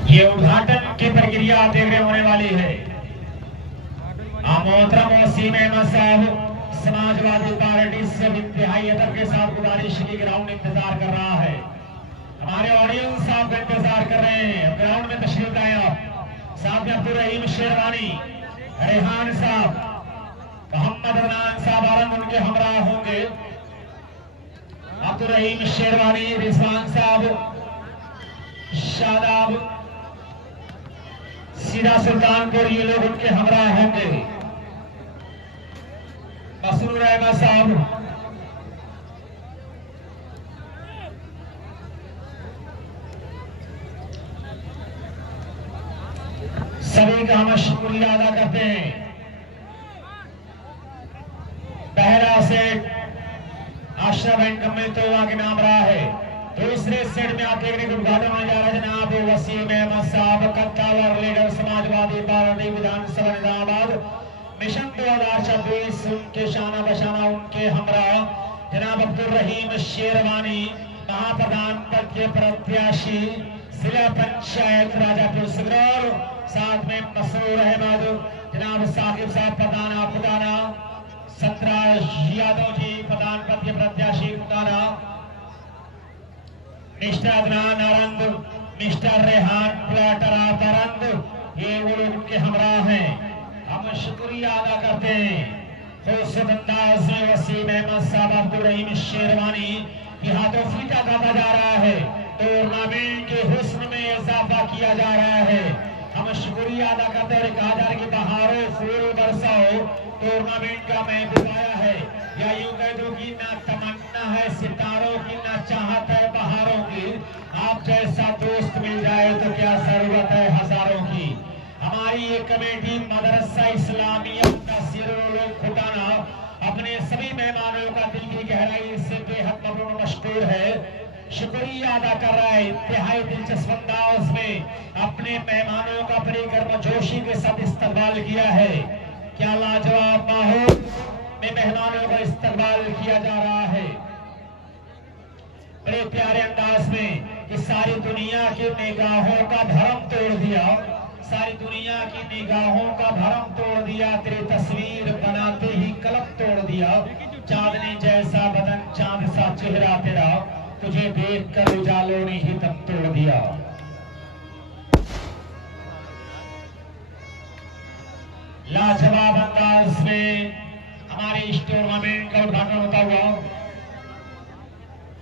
ये उद्घाटन की प्रक्रिया देवरे होने वाली है। मोहतरम वसीम अहमद साहब समाजवादी पार्टी से इंतहाई अदब के साथ गुजारिश की ग्राउंड इंतजार कर रहा है। हमारे ऑडियंस आपका इंतजार कर रहे हैं। ग्राउंड में तशरीफ लाए आप। साथ में अब्दुल रहीम शेरवानी, रेहान साहब, मोहम्मद अदनान साहब आरम उनके हमरा होंगे। अब्दुल रहीम शेरवानी, रिजवान साहब, शादाब, सीधा सुल्तानपुर, ये लोग उनके हमरा होंगे। मसरूर अहमद साहब, सभी का हम शुक्रिया अदा करते हैं। पहला सेट आशरा बैंक कमेटी तो आगे नाम रहा है। दूसरे सेट में आके उद्घाटन होने जा रहा है जनाब वसीम अहमद साहब, कत्तावर लीडर समाजवादी पार्टी विधानसभा निजामाबाद मिशन 2026। उनके शाना बशाना उनके हमरा जनाब अब्दुल रहीम शेरवानी, महाप्रधान पद के प्रत्याशी जिला पंचायत राजापुर सिगरौर। साथ में मसूर अहमद, जनाब साकिब साहब प्रधान फुटाना, 17 यादव जी प्रधान पद के प्रत्याशी फुटाना, मिस्टर अदनान आनंद, मिस्टर रेहान प्लाटरा तरंद, ये वो लोग उनके हमरा हैं। हम शुक्रिया अदा करते हैं खूबसूरत अंदाज में वसीम अहमद साहब, अब्दुल रहीम शेरवानी के हाथों फीता काटा जा रहा है। टूर्नामेंट के हुस्न में इजाफा किया जा रहा है। हम शुक्रिया अदा करते हैं। कहा जा रहा है कि बहारों फूल बरसाओ, टूर्नामेंट का महबूब आया है। या यूं कह दो कि ना तमन्ना है सितारों की, ना चाहत है बहारों की। आप जैसा दोस्त मिल जाए तो क्या जरूरत है हजारों की। हमारी ये कमेटी मदरसा इस्लामिया नसीरुल खुटाना अपने सभी मेहमानों का दिल की गहराई से बेहद ममनून मशकूर है, शुक्रिया अदा कर रहा है। इंतहाई दिलचस्प अंदाज में अपने मेहमानों का बड़ी गर्मजोशी के साथ इस्तकबाल किया है। क्या लाजवाब माहौल में मेहमानों का इस्तकबाल किया जा रहा है बड़े प्यारे अंदाज में कि सारी दुनिया की निगाहों का भरम तोड़ दिया, सारी दुनिया की निगाहों का भरम तोड़ दिया। तेरी तस्वीर बनाते ही कलम तोड़ दिया। चांदनी जैसा बदन, चांद सा चेहरा तेरा, तुझे देखकर उजालों ने ही दम तोड़ दिया। लाजवाब अंदाज में हमारे इस टूर्नामेंट का उद्घाटन होता हुआ,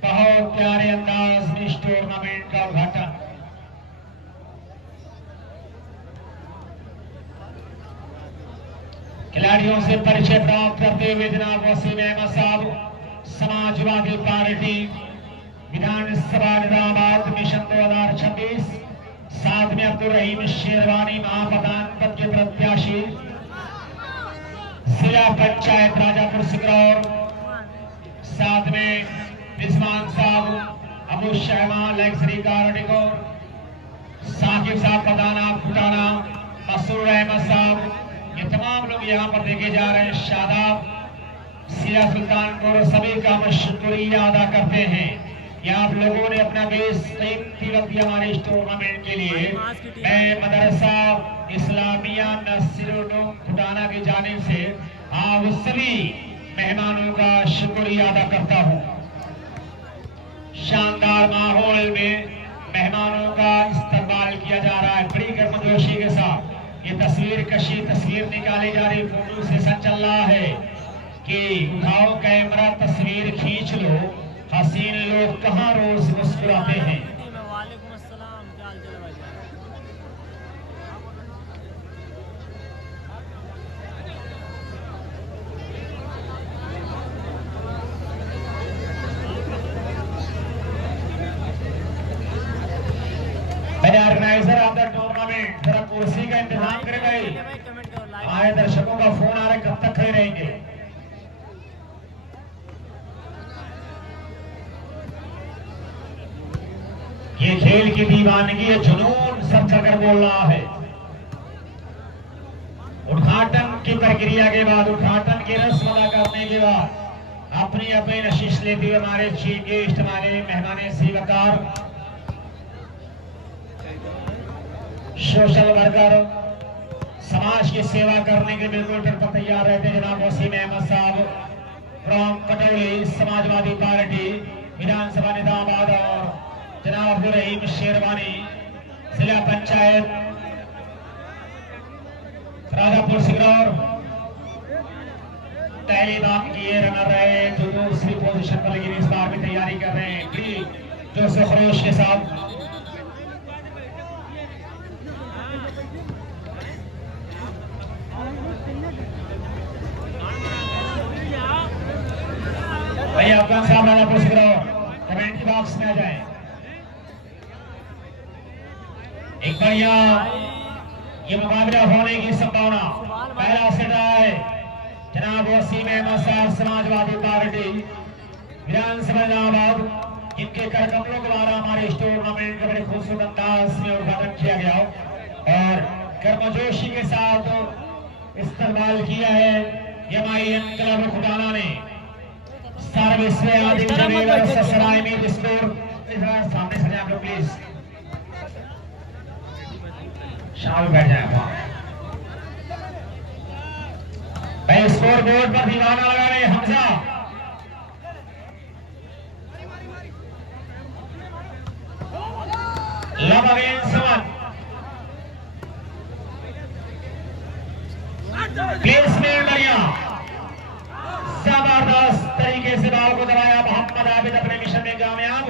बहुत प्यारे अंदाज में इस टूर्नामेंट का उद्घाटन। खिलाड़ियों से परिचय प्राप्त करते हुए जनाब वसीम अहमद साहब समाजवादी पार्टी विधानसभा निजामाबाद मिशन 2026, साथ में अब्दुल रहीम शेरवानी महाप्रधान पद के प्रत्याशी जिला पंचायत राजापुर सिगरौर, साथ में रिजवान साहब, अबू शहमा लैक्सरी गार्डिकोर, साकिब साहब प्रधान फुटाना, मसूर अहमद साहब, ये तमाम लोग यहाँ पर देखे जा रहे हैं। शादाब, सिया सुल्तानपुर, सभी का हम शुक्रिया अदा करते हैं कि आप लोगों ने अपना बेसकीमती वक्त दिया हमारे इस टूर्नामेंट के लिए। मैं मदरसा इस्लामिया नसीरुल खुटाना की जानिब से आप सभी मेहमानों का शुक्रिया अदा करता हूँ। शानदार माहौल में मेहमानों का इस्तकबाल किया जा रहा है बड़ी गर्मजोशी के साथ। ये तस्वीर कशी, तस्वीर निकाली जा रही, फोटो सेशन चल रहा है। कि उठाओ कैमरा तस्वीर खींच लो, हसीन लोग कहाँ रोज मुस्कुराते हैं। वालेकुम अस्सलाम, क्या हाल चाल भाई? मैंने ऑर्गेनाइजर ऑफ द टूर्नामेंट जरा कुर्सी का इंतजाम करे भाई। कमेंट करो, लाइक हमारे दर्शकों का फोन आ रहा है, कब तक खड़े रहेंगे? ये खेल की दीवानगी है, जुनून सब जगह बोल रहा है। उद्घाटन की प्रक्रिया के बाद, उद्घाटन की रस्म अदा करने के बाद अपनी अपनी नशीश लेते हुए हमारे चीफ गेस्ट, हमारे मेहमान सेवकार, सोशल वर्कर, समाज की सेवा करने के बिल्कुल पर तैयार रहते हैं। जनाब वसीम अहमद साहब फ्रॉम कटौली, समाजवादी पार्टी, विधानसभा निजामाबाद, और जनाब अब्दुल रहीम शेरवानी, जिला पंचायत राजापुर सिगरौर, तहलीदान किए रनर रहे जो दूसरी पोजीशन पर लगी इस बार भी तैयारी कर रहे हैं प्लीज जो से खरोश के साथ। भैया अफगान साहब राजापुर सिगरौर कमेंट की बॉक्स में आ जाए। एक बढ़िया ये मुकाबला होने की संभावना। पहला सेट है जनाब वसीम अहमद साहब, समाजवादी पार्टी, विधानसभा इलाहाबाद, इनके कार्यक्रमों द्वारा हमारे इस टूर्नामेंट का बड़े खूबसूरत अंदाज में उद्घाटन किया गया और गर्मजोशी के साथ इस्तेमाल किया है एमआईएम क्लब खुदाना ने। सर्विस में आदि ससराय में स्कोर सामने से आप लोग प्लीज शाम में बैठ जाए भाई। स्कोर बोर्ड पर दीवाना लगा रहे हमजा, लब अगेंस्ट वन, प्लेसमेंट बढ़िया, जबरदस्त तरीके से बॉल को दबाया। मोहम्मद आबिद अपने मिशन में कामयाब।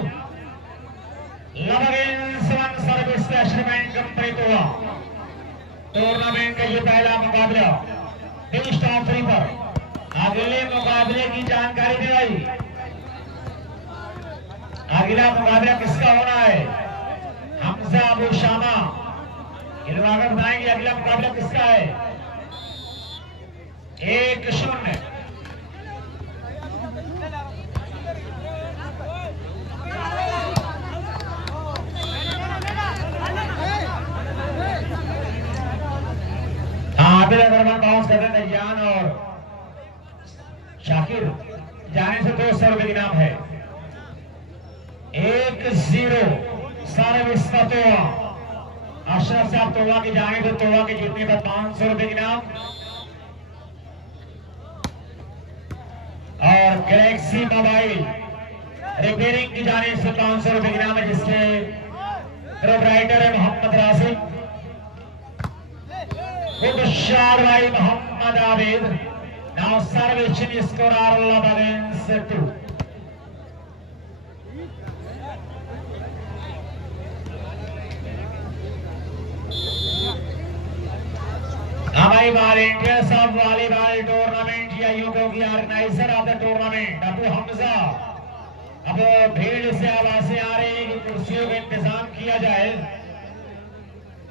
लब against one service experiment complete हुआ। टूर्नामेंट का ये पहला मुकाबला टेस्ट ऑफ 3 पर। अगले मुकाबले की जानकारी दे भाई, अगला मुकाबला किसका होना है? हमजा अबू शामा, ये लोग आगे बताएंगे अगला मुकाबला किसका है। 1-0 आबिद अग्रवाल बाउंस कर रहे हैं। जान और शाकिर जाने से 200 रुपए इनाम है। 1-0 सर्विस का तोवा। अशरफ साहब तोवा की जाने तो तोवा के जीतने पर 500 रुपए इनाम और गैलेक्सी मोबाइल रिपेयरिंग की जाने से 500 रुपए इनाम है, जिसके प्रोपराइटर है मोहम्मद राशिद। भाई Mohammad Abid now service score are 11-2। हमारी वॉलंटियर्स ऑफ वॉलीबॉल टूर्नामेंट या यूको की organiser of the tournament Abu Hamza, अब भीड़ से आवाजें आ रही है कि कुर्सियों का इंतजाम किया जाए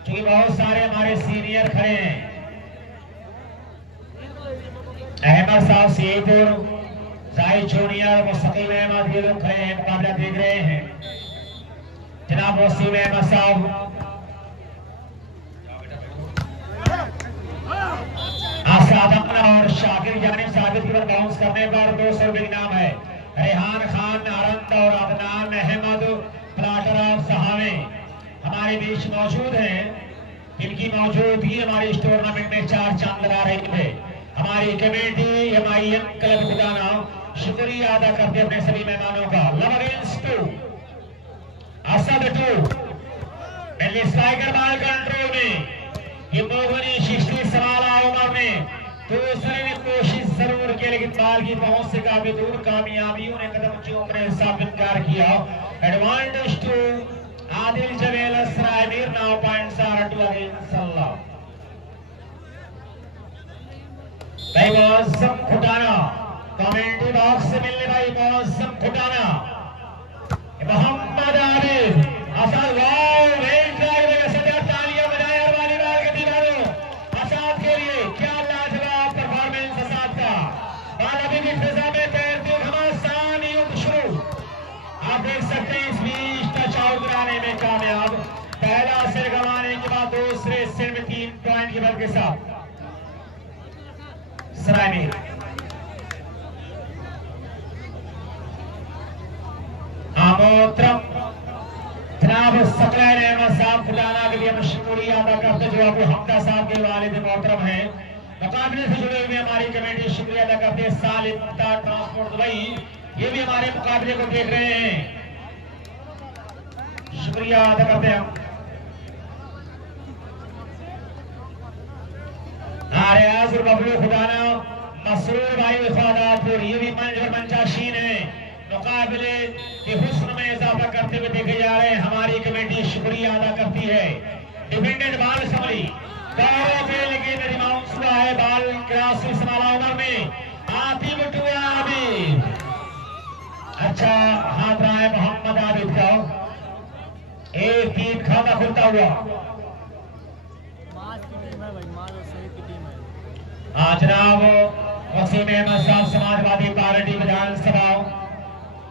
क्योंकि बहुत सारे हमारे सीनियर खड़े हैं। अहमद साहब सीपुर, जाहिद जूनियर, मुस्तकीम अहमद, ये लोग खड़े हैं, मुकाबला देख रहे हैं। जनाब वसीम अहमद साहब, आसाद और शाकिर जानिब साबित की बाउंस करने पर 200 रुपए इनाम है। रेहान खान नारंद और अदनान अहमद प्लाटर ऑफ सहावे हमारे बीच मौजूद हैं। इनकी मौजूदगी हमारे इस टूर्नामेंट में 4 चांद लगा रहे थे। हमारी कमेटी एमआईएम क्लब खुदाना शुक्रिया अदा करते अपने सभी मेहमानों का। लब against 2, Asad 2, striker ball control में ये मोहनी शिश्ती सवाल उमर ने दूसरे ने कोशिश जरूर किया, लेकिन बाल की पहुंच से काफी दूर। कामयाबियों ने कदम चूम ने साबित किया। Advantage two Adil jewel Saraimir. Now points are two against Sallah. भाई मौसम खुटाना कमेंट्री बॉक्स से मिलने भाई मौसम खुटाना। मोहम्मद आबिद असद वाव वेल ड्राइव सदा तालियां बजाएं हर वॉलीबॉल के दीवारों असद के लिए। क्या लाजवाब परफॉर्मेंस असद का। बाल अभी भी फिजा में तैरते घमासान युद्ध शुरू। आप देख सकते हैं इस बीच टच आउट कराने में कामयाब। पहला सिर गंवाने के बाद दूसरे सिर में 3 पॉइंट की बल के साथ सरायमीर। आमोत्रम जनाब सकलैन अहमद साहब खुदाना के लिए हम शुक्रिया अदा करते जो आपको हमदा साहब के वालिद मोहतरम हैं। मुकाबले से जुड़े हुए हमारी कमेटी शुक्रिया अदा करते हैं। सालिम मुख्तार ट्रांसपोर्ट दुबई ये भी हमारे मुकाबले को देख रहे हैं, शुक्रिया अदा करते हैं हम। आरियाजुल बबलू खुदाना मसरूर भाई वफादारपुर ये भी मंच और मंचाशीन है। मुकाबले के हुस्न में इजाफा करते हुए देखे जा रहे हैं। हमारी कमेटी शुक्रिया अदा करती है। डिफेंडेड बाल संभली दौड़ों पे लेकिन रिबाउंस हुआ है। बाल क्रॉस इस्माला उमर में आती बटुआ अभी अच्छा हाथ रहा है मोहम्मद आबिद का। 1-3 खाता खुलता हुआ। माज की टीम है भाई, माज और शहीद की टीम है। हाँ जनाब वसीम अहमद साहब समाजवादी पार्टी विधानसभा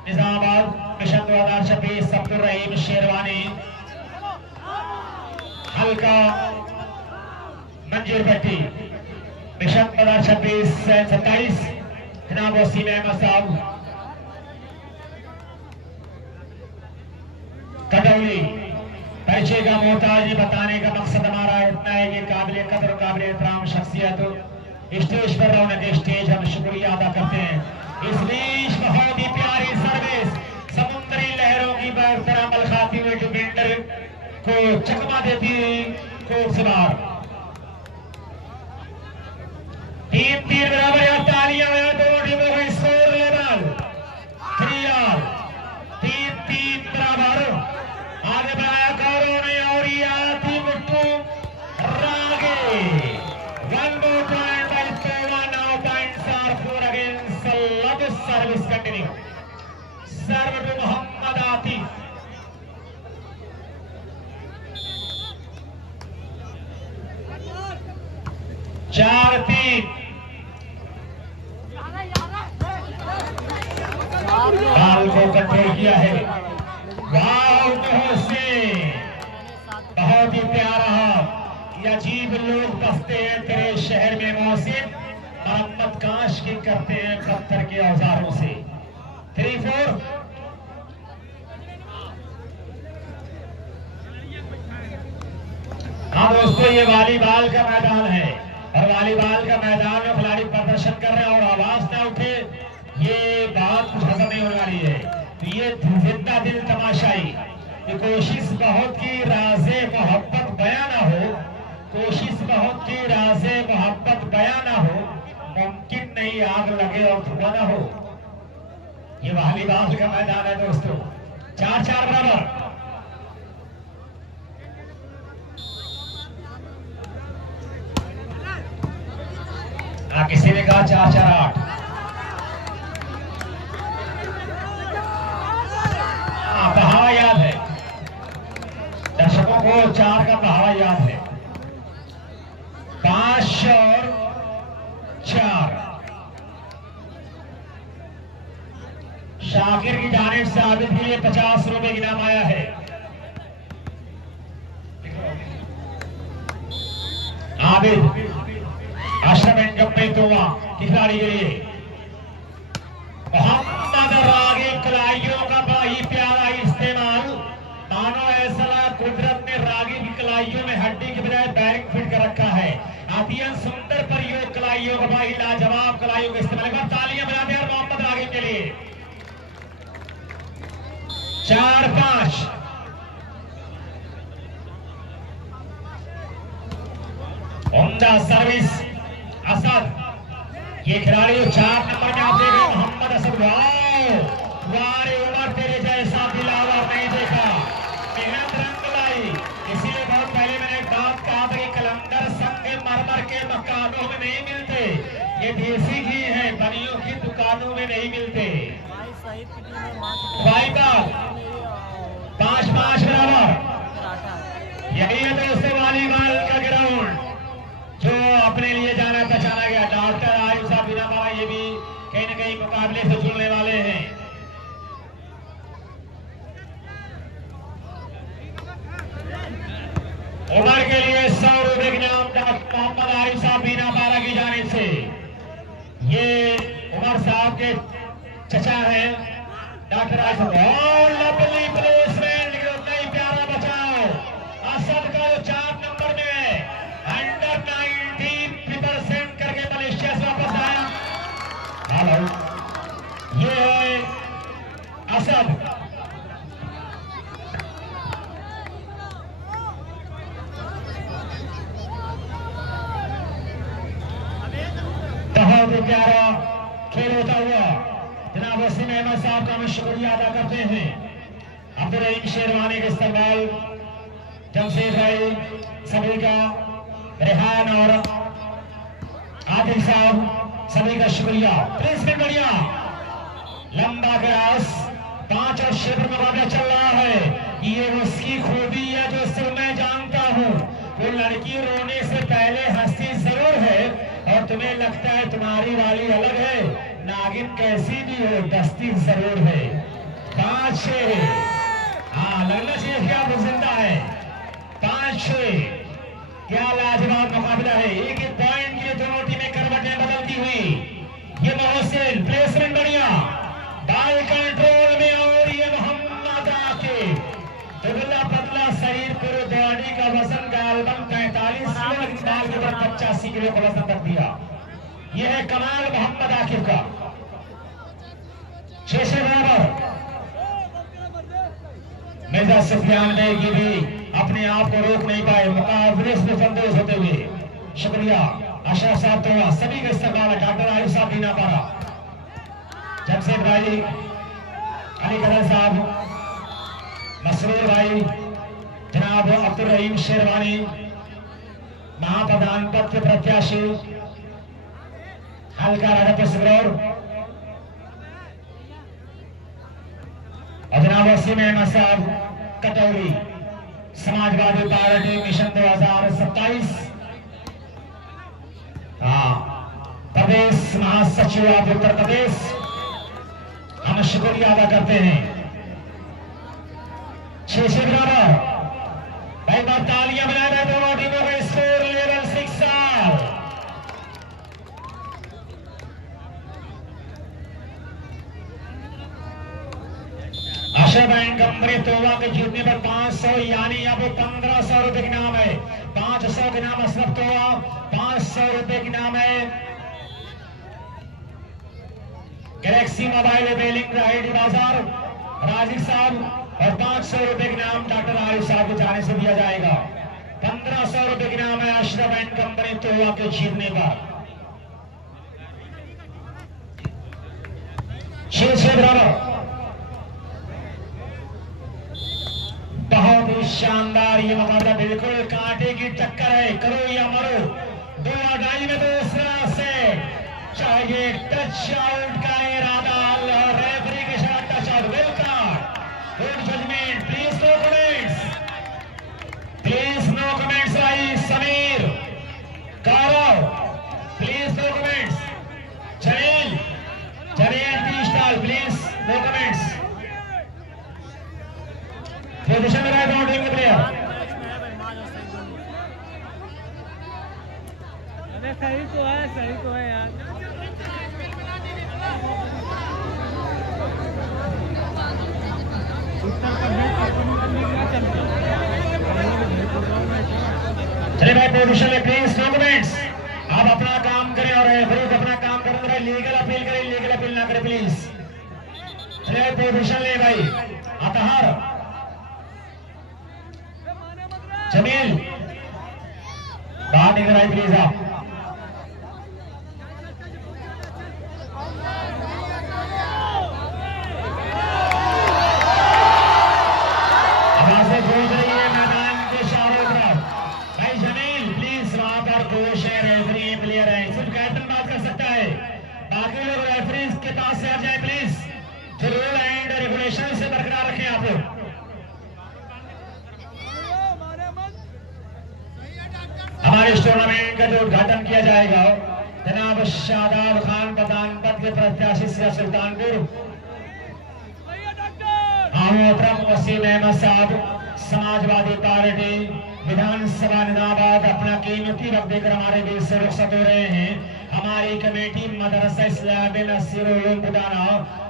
निजामाबाद मिशन 2026 अब्दुल रहीम शेरवानी हल्का मंजूर भट्टी मिशन 2026-27 जनाब वसीम अहमद साहब कटौली। परिचय का मोहताज बताने का मकसद हमारा इतना है कि काबिल कदर काबिल एहतराम शख्सियत स्टेज पर रौनक स्टेज हम शुक्रिया अदा करते हैं। इस बीच बहुत ही प्यारी सर्विस समुद्री लहरों की बरतर अमल खाती हुई डिफेंडर को चकमा देती हुई कोर्ट से बाहर। 3-3 बराबर या तालियां दोनों टीमों का स्कोर लेवल 3-3 बराबर। आगे बढ़ाया गौरव ने और ये आती मुट्टू रागे। 1 more point by Pova. Now points are 4 against Salab. Service continue. Serve to Muhammad Atif. चार 3 बाल को कंट्रोल किया है। वाह बहुत ही प्यारा ये अजीब लोग बसते हैं तेरे शहर में मोहसिन। मरम्मत काश की करते हैं पत्थर के औजारों से। 3-4 हाँ दोस्तों ये वॉलीबॉल का मैदान है और वॉलीबॉल का मैदान में खिलाड़ी प्रदर्शन कर रहे हैं और आवाज ना उठे ये बात कुछ हजम नहीं होने वाली है। तो ये जिंदा दिल तमाशाई की कोशिश बहुत की राज़े मोहब्बत बयां ना हो। कोशिश बहुत की राज़े मोहब्बत बयां ना हो। मुमकिन नहीं आग लगे और धुआं ना हो। ये वॉलीबॉल का मैदान है दोस्तों। 4-4 बराबर। किसी ने कहा 4-4-8। बहावा याद है दर्शकों को। 4 का बहावा याद है। 5 और 4 शाकिर की जानिब से आबिद के लिए 50 रुपए की इनाम आया है। आबिद अशरफ एंजम्मे तोवा खिलाड़ी के लिए। मोहम्मद रागी कलाइयों का बड़ा ही प्यारा इस्तेमाल। मानो ऐसा कुदरत ने रागी की कलाइयों में हड्डी के बजाय बैरिंग फिट कर रखा है। अतियंत सुंदर प्रयोग कलाइयों का बड़ा ही लाजवाब कलाइयों का इस्तेमाल। तालियां बजाते हैं मोहम्मद रागी के लिए। 4-5 उम्दा सर्विस असद ये खिलाड़ी 4 नंबर में आप देख रहे हैं मोहम्मद असद। वारे उमर तेरे जैसा दिलावा नहीं देखा, मेहनत रंग लाई। इसीलिए बहुत पहले मैंने एक बात कहा था कि कलंदर संगमरमर के मकानों में नहीं मिलते, ये देसी घी है, बनियों की दुकानों में नहीं मिलते। भाई शहीद की टीम है, मां की भाई का 5-5 बराबर। कराटा है। यही है दोस्तों वॉलीबॉल का ग्राउंड जो अपने लिए जाना पहचाना गया। डॉक्टर आयुष साहब बिना बाबा ये भी कहीं न कहीं मुकाबले से जुड़ने वाले हैं। उमर के लिए 100 रुपए के नाम डॉक्टर मोहम्मद आरिफ साहब बीना पारा की जानिब से। ये उमर साहब के चचा है डॉक्टर आरिफ साहब। और लवली प्लेसमेंट, नहीं प्यारा बचाओ। असद का जो 4 नंबर में है, अंडर 19 रिप्रेजेंट करके मलेशिया से वापस आया। हेलो, ये है असद। बहुत ही प्यारा खेल होता हुआ जनाब वसीम अहमद साहब का हम शुक्रिया अदा करते हैं। अब्दुल रहीम शेरवानी के इस्तेमाल, जमशेद भाई सभी का, रेहान और आदिल साहब सभी का शुक्रिया। प्रिंस भी बढ़िया लंबा क्रॉस 5 और 6 पर मुकाबला चल रहा है। ये उसकी खूबी है जो सिर्फ मैं जानता हूँ। वो लड़की रोने से पहले हंसती जरूर है और तुम्हें लगता है तुम्हारी वाली अलग है, नागिन कैसी भी हो दस्ती जरूर है। 5-6, हाँ लगना चाहिए क्या जिंदा है। 5-6, क्या लाजवाब मुकाबला है। एक एक पॉइंट के लिए दोनों टीमें करवटें बदलती हुई। ये मोहसिन प्लेसमेंट बढ़िया, बाल कंट्रोल में, और ये मोहम्मद आके दुबला पतला शरीर पूरे बॉडी का वजन गालबन 45 किलो, लेकिन बाल के ऊपर 85 किलो का वजन रख दिया। यह है कमाल मोहम्मद आकिब का। 6 बराबर। मिर्जा सुफियान बेगी भी अपने आप को रोक नहीं पाए, मुकाबले से संतोष होते हुए। शुक्रिया अशरफ साहब तो सभी का इस्तेमाल। डॉक्टर आरिफ साहब भी ना पारा, जमशेद भाई, अली कदर साहब, मसरूर भाई, जनाब अब्दुल रहीम शेरवानी, महाप्रधान पद के प्रत्याशी हल्का राजा सिगरौर, और जनाब वसीम अहमद साहब कटौरी, समाजवादी पार्टी मिशन 2027, प्रदेश महासचिव ऑफ उत्तर प्रदेश। हम शुक्रिया अदा करते हैं। 6 बराबर। भाई बात तालियां बजाए गए दोनों टीमों का स्कोर लेवल 6 साल। आशा बैंक कंपनी तोबा के जीतने पर 500 यानी अब 1500 रुपए के नाम है। 500 के नाम अशरफ तोबा, 500 रुपए के नाम है गैलेक्सी मोबाइल बेलिंग राइडी बाजार राजीव साहब, और 500 रुपए के नाम डॉक्टर आरिफ साहब को जाने से दिया जाएगा। 1500 रुपए के नाम है अशरफ एंड कंपनी तोबा के जीतने पर। 6 बराबर। बहुत ही शानदार ये मुकाबला, बिल्कुल कांटे की टक्कर है, करो या मरो। 2 अढ़ाई में दूसरा से चाहिए टच आउट का इरादा, और रेफरी के साथ touch out, well card, good judgement, please no comments, please no comments. भाई Sameer Gaurav please no comments. Jaleel T star please no comments. Position में रहे टीम के प्लेयर। अरे सही तो है यार। उत्तर प्रदेश चलिए भाई पोजीशन में प्लीज नो कमेंट्स। आप अपना काम करें और रेफरी अपना काम करें। भाई लीगल अपील करें, लीगल अपील ना करें प्लीज। चलिए पोजीशन ले भाई। अतहर, जमील बाहर निकल आए प्लीज। आप और कोच है, रेफरी प्लेयर है, सिर्फ कैप्टन बात कर सकता है, बाकी लोग रेफरी के पास से आ जाए प्लीज। जो रूल एंड रेगुलेशन से बरकरार रखें आप लोग। हमारे इस टूर्नामेंट का जो उद्घाटन किया जाएगा जनाब शादाब खान प्रधान पद के प्रत्याशी सिया सुल्तानपुर, मोहतरम वसीम अहमद साहब समाजवादी पार्टी विधानसभा निजामाबाद अपना कीमती वक्त देकर हमारे बीच से रुखसत हो रहे हैं। हमारी कमेटी मदरसा इस्लामी नसीरुल हुदा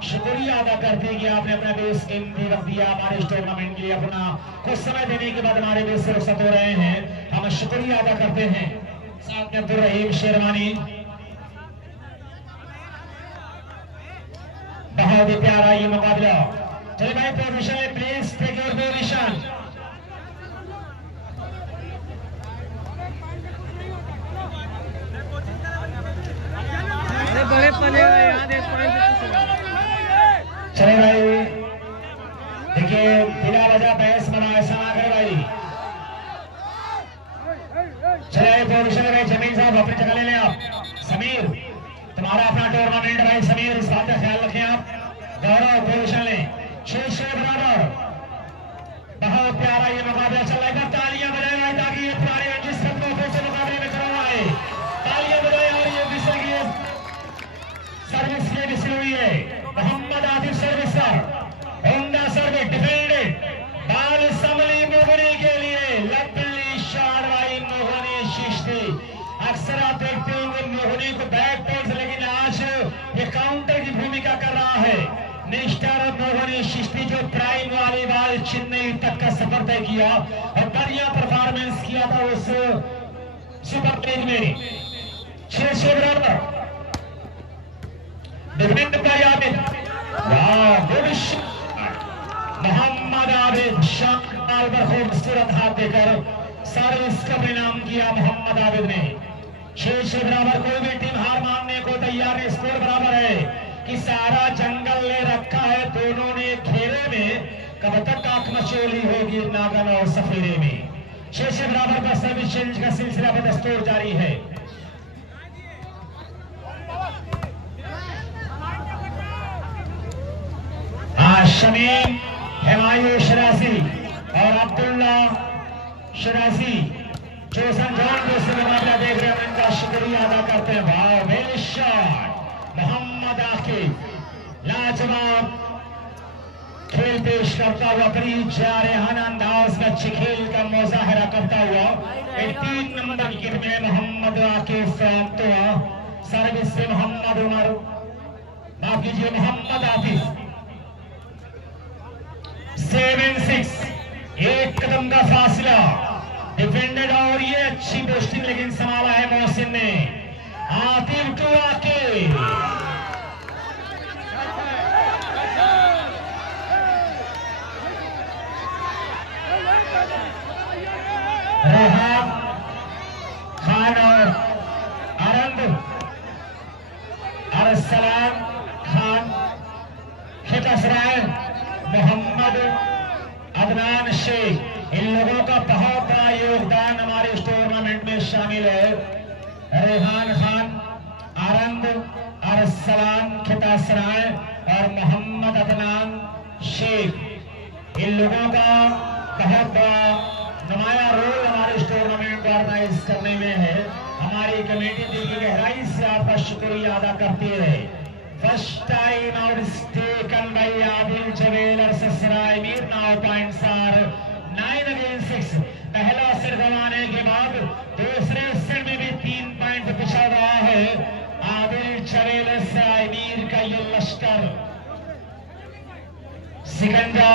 शुक्रिया अदा करती है कि आपने अपना बेस कीमती वक्त दिया हमारे इस टूर्नामेंट के लिए, अपना कुछ समय देने के बाद हमारे बीच से रुखसत हो रहे हैं, हम शुक्रिया अदा करते हैं। साथ में अब्दुल रहीम शेरवानी, बहुत ही प्यारा ये मुकाबला। चलिए भाई पोजीशन में प्लीज टेक योर पोजीशन। बड़े पड़ेगा यहाँ देख चले भाई, देखिए बिना वजह बहस बना ऐसा ना करे भाई। चले पोजीशन में भाई, जमीन साहब अपनी जगह ले लें आप। समीर तुम्हारा अपना टूर्नामेंट भाई, समीर इस बात का ख्याल रखें आप। गौरव पोजीशन लें, 6 बराबर। बहुत प्यारा ये मुकाबला चल रहा है, तालियां बजाए भाई ताकि ये पुराने रंजिश ट्रॉफी से मुकाबले में चल रहा है। तालियां बजाए और ये विषय की सर्विस की विषय हुई है। मोहम्मद आतिफ सर्विस सर उमदा सर्विस डिफेंडेड बाल समली मोहनी के लिए लपली शारवाई मोहनी शिश्ती। अक्सर आप देखते होंगे मोहनी को बैक टॉस, लेकिन आज ये काउंटर की भूमिका कर रहा है। मिस्टर मोहनी शिश्ती जो प्राइम वाली बाल चेन्नई तक का सफर तय किया और बढ़िया परफॉर्मेंस किया था उस सुपर लीग में। 600 बराबर मोहम्मद आबिद शानदार पर खूबसूरत हाथ देकर सर्विस का परिणाम किया मोहम्मद आबिद ने। 6 बराबर, कोई भी टीम हार मानने को तैयार है। स्कोर बराबर है कि सारा जंगल ले रखा है, दोनों ने घेरे में कब तक आंख मचोली होगी नागन और सफेरे में। 6 बराबर पर सर्विस चेंज का सिलसिला बदस्तूर जारी है। शमीम हिमायू शरासी और अब्दुल्ला शरासी जो संजौनपुर से मुकाबला देख रहे हैं, उनका शुक्रिया अदा करते हैं। वाह वेल शॉट मोहम्मद आकिब, लाजवाब खेल पेश करता हुआ, बड़ी जारहाना अंदाज में अच्छे खेल का मुजाहरा करता हुआ 3 नंबर विकेट में मोहम्मद आकिब प्राप्त हुआ। सर्विस से मोहम्मद उमर, माफ कीजिए मोहम्मद आतिफ। 7-6, 1 कदम का फासला डिफेंडेड और ये अच्छी पोस्टिंग लेकिन संभाला है मोहसिन ने। आतिफ टू आके रेहान खान और आनंद अरसलान खान खितसराय मोहम्मद अदनान शेख, इन लोगों का बहुत बड़ा योगदान हमारे इस टूर्नामेंट में शामिल है। रेहान खान, आनंद अरसलान खितासराय और मोहम्मद अदनान शेख, इन लोगों का बहुत बड़ा नुमाया रोल हमारे इस टूर्नामेंट को ऑर्गेनाइज करने में है। हमारी कमेटी दिल की गहराई से आपका शुक्रिया अदा करती है। First time out taken by Adil jewel ससराय Mir, now points are 9 against 6। पहला सिर गंवाने के बाद दूसरे सिर में भी 3 पॉइंट पिछड़ रहा है आदिल जवेल सराय मीर का ये लश्कर। सिकंजा,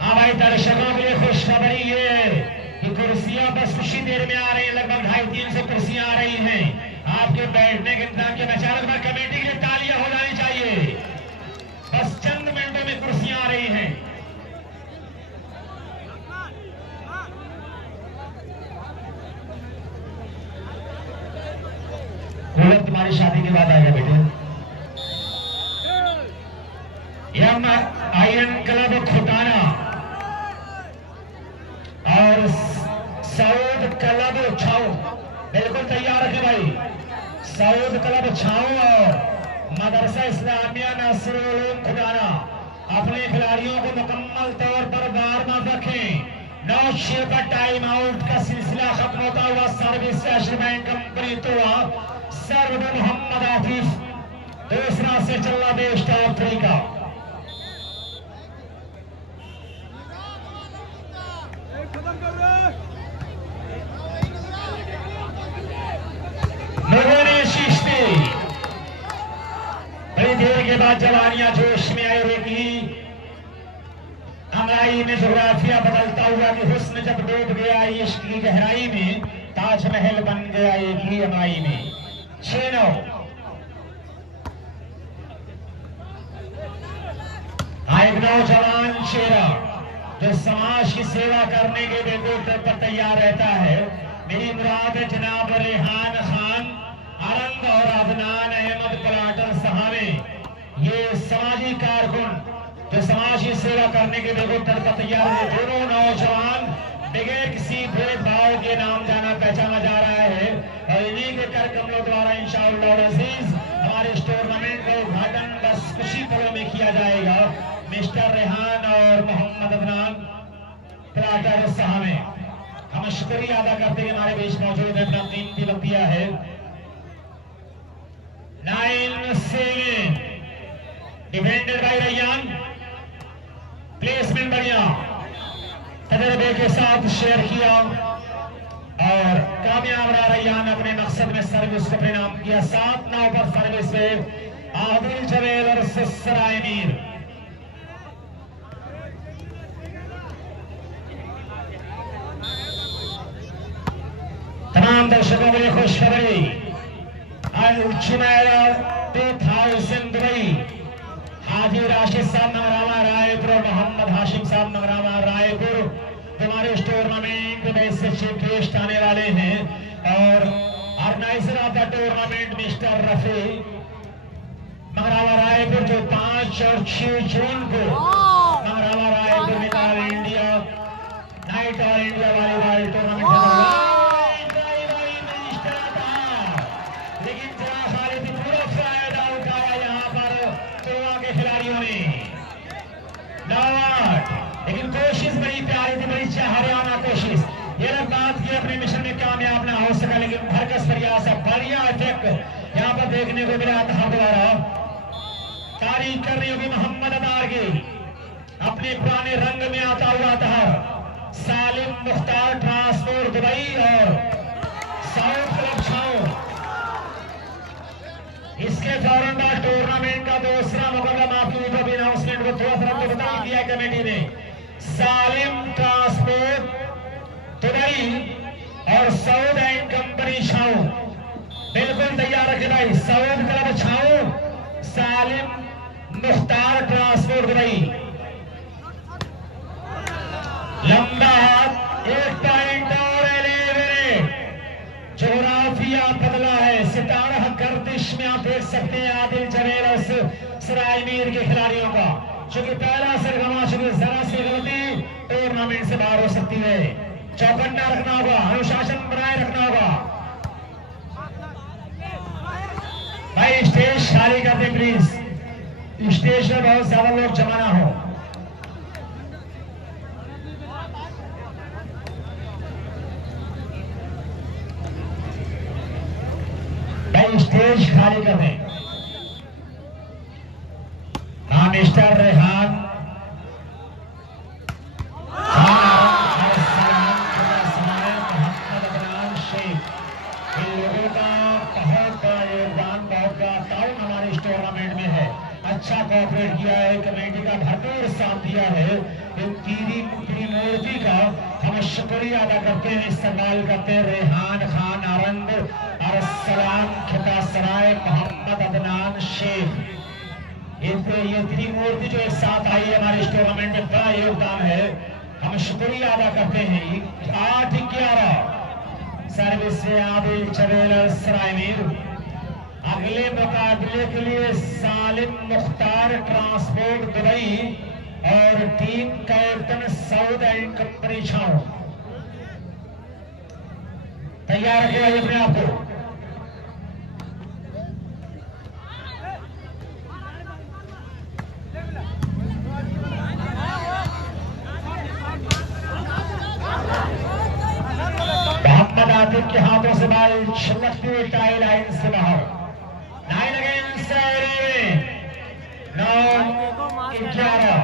हाँ भाई दर्शकों के लिए खुशखबरी ये है कि कुर्सियां बस कुछ ही देर में आ रही है, लगभग 250-300 कुर्सियां आ रही हैं आपके बैठने के इंतजाम के। अचानक में कमेटी के लिए तालियां हो जानी चाहिए, बस चंद मिनटों में कुर्सियां आ रही हैं। कूलर तुम्हारी शादी के बाद आएगा बेटे। यम आयरन क्लब खुटाना और सऊद क्लब छाऊ बिल्कुल तैयार रखे भाई। सऊद क्लब छाऊ और मदरसा इस्लामिया नासिरुल उलूम खुदारा अपने खिलाड़ियों को मुकम्मल तौर पर बार मत रखें। 9 का टाइम आउट का सिलसिला खत्म होता हुआ सर्विस एशरमैन कंपनी तोड़ा सर्व मोहम्मद आतिफ दूसरा से चल रहा बेस्ट ऑफ 3 का। लोगों ने शीश दी, बड़ी देर के बाद जवानियां जोश में आई रहेगी। अंगड़ाई में जोग्राफिया बदलता हुआ कि हुस्न जब डूब गया इश्क की गहराई में, ताजमहल बन गया एक ही अमाई में। 6-9 एक नौजवान चेहरा जो समाज की सेवा करने के बिल्कुल पर तैयार रहता है। मेरी मुराद है जनाब रेहान खान आरंग और अदनान अहमद प्लाटर साहबे, ये समाजी कारकुन जो समाज की सेवा करने के बिल्कुल पर तैयार है। दोनों नौजवान बगैर किसी भेदभाव के नाम जाना पहचाना जा रहा है और इन्हीं के कर कमलों द्वारा इंशाअल्लाह अजीज हमारे इस टूर्नामेंट का उद्घाटन बस कुछ ही पलों में किया जाएगा। मिस्टर रेहान और मोहम्मद अदनान प्लाटर साहबे, हम शुक्रिया अदा करते हैं हमारे बीच मौजूद है, अपना कीमती वक्त दिया है। 9-7 डिफेंडेड बाय रैयान, प्लेसमेंट बढ़िया तजर्बे के साथ शेयर किया और कामयाब रहा रैयान अपने मकसद में सर्विस को परिणाम किया। 7-9 पर सर्विस में आदिल जवेल और सराय मीर। तमाम दर्शकों के लिए खुशखबरी, आज 2000 दुबई हाजी राशिद साहब नगरामा रायपुर और मोहम्मद हाशिम साहब नगरामा रायपुर हमारे इस टूर्नामेंट में से चीफ गेस्ट आने वाले हैं और organiser of the tournament mister Rafi Nagrama Raipur जो 5 और 6 जून को नगरामा रायपुर में all India night all India volleyball tournament लेकिन कोशिश बड़ी प्यारी थी, बड़ी हरियाणा कोशिश। ये लोग बात की अपने मिशन में कामयाब ना हो सका, लेकिन भरकस प्रयास बढ़िया इफेक्ट यहाँ पर देखने को मिला था। द्वारा तारीफ करनी होगी मोहम्मद अदार की, अपने पुराने रंग में आता हुआ था। सालिम मुख्तार ट्रांसपोर्ट दुबई और साउथ क्लब छाऊ, इसके फौरन बाद टूर्नामेंट का दूसरा मुकाबला भी अनाउंसमेंट को थोड़ा सा तो बता ही दिया कमेटी ने। सालिम ट्रांसपोर्ट दुबई और सऊद एंड कंपनी छाऊ बिल्कुल तैयार रखे भाई। सऊद क्लब छाऊ, सालिम मुख्तार ट्रांसपोर्ट दुबई। लंबा हाथ, 1 पॉइंट और 11। जोग्राफिया बदला है, सितारा गर्दिश में आप देख सकते हैं आदिल जवेल और सराय मीर के खिलाड़ियों का, क्योंकि पहला सरगमा चुके जरा सी गलती टूर्नामेंट से बाहर हो सकती है। चौकन्ना रखना होगा, अनुशासन बनाए रखना होगा भाई। स्टेज खाली कर दे प्लीज, स्टेज में बहुत ज्यादा लोग जमा ना हो। भाई स्टेज खाली कर दें। हाँ मिस्टर रेहान मोहम्मद अदनान शेख, इन लोगों का बहुत बड़ा योगदान, बहुत बड़ा ताउन हमारे इस टूर्नामेंट में है। अच्छा कोऑपरेट किया है, कमेटी का भरपूर साथ दिया है। इन तीन मूर्ति का हम शुक्रिया अदा करते हैं, इस्तेमाल करते हैं। रेहान खान आरंग और सलाम खितासराय मोहम्मद अदनान शेख, ये त्रिमूर्ति जो एक साथ आई है हमारे इस टूर्नामेंट में, बड़ा योगदान है, हम शुक्रिया अदा करते हैं। 8-11 सर्विस से आदिल जवेल और सराय मीर। अगले मुकाबले के लिए सालिम मुख्तार ट्रांसपोर्ट दुबई और team captain Saud and company छाऊ। तैयार रखेगा ये अपने आप को। मोहम्मद आतिफ के हाथों से बॉल छलकती हुई टाई लाइन से बाहर। 9 अगेंस्ट 9-11,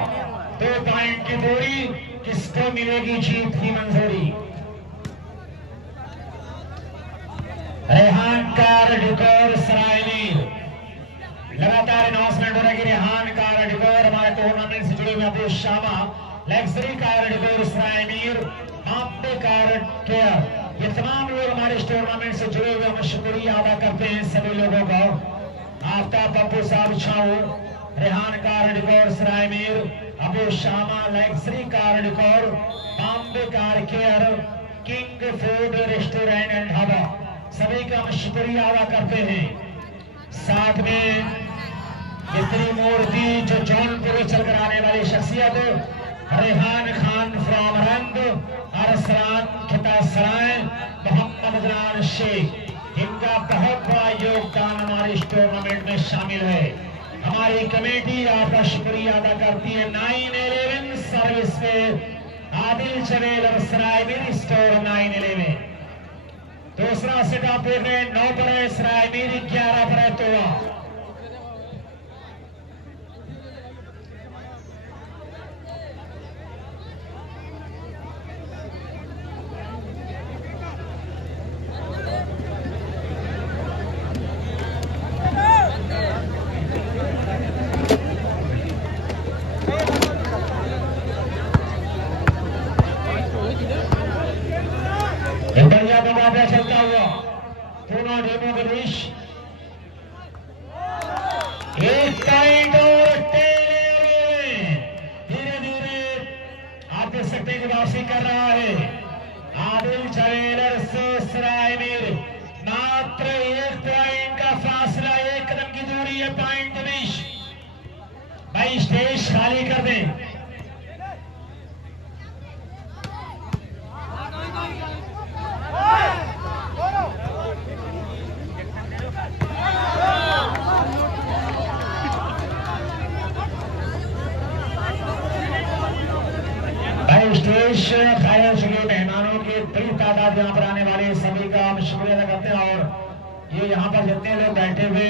2 पॉइंट की दूरी, किसको मिलेगी जीत की मंजूरी? रेहान कार डिकोर सरायनीर, लगातार अनाउंसमेंट हो रहा है कि रेहान कार डिकोर हमारे टूर्नामेंट से जुड़े हुए अबू शामा, लग्जरी कार डिकोर सरायनीर, मापे कार केयर, ये तमाम लोग हमारे इस टूर्नामेंट से जुड़े हुए, हम शुक्रिया अदा करते हैं सभी लोगों का। आफ्ताब पप्पू साहब छाऊ, Rehan car decor Saraimir, Abu Shama luxury car decor, Bombay car care, king food restaurant and dhaba, सभी का हम शुक्रिया अदा करते हैं। साथ में ये त्रिमूर्ति जो जौनपुर चलकर आने वाली शख्सियत रेहान खान फ्रॉम रंग, अरसलान खिता सराय, मोहम्मद जलान शेख, इनका बहुत बड़ा योगदान हमारे इस टूर्नामेंट में शामिल है। हमारी कमेटी आपका शुक्रिया अदा करती है। 9-11 सर्विस में आदिल चवेल और सरायमीर स्टोर 9-11। दूसरा सेटअप देख रहे 9 पर है सरायमीर, 11 पर है तोवा। बढ़िया मुकाबला चलता हुआ दोनों टीमों के बीच। एक पॉइंट और धीरे धीरे आप देख सकते हैं कि वापसी कर रहा है आदिल ज्वेलर्स से सरायमीर। मात्र 1 पॉइंट का फासला, 1 कदम की दूरी है पॉइंट के बीच। भाई स्टेज खाली कर दें। स्टेज खाली हो चुके मेहमानों की बड़ी तादाद यहाँ पर आने वाले सभी का हम शुक्रिया अदा करते हैं। और ये यहाँ पर जितने लोग बैठे हुए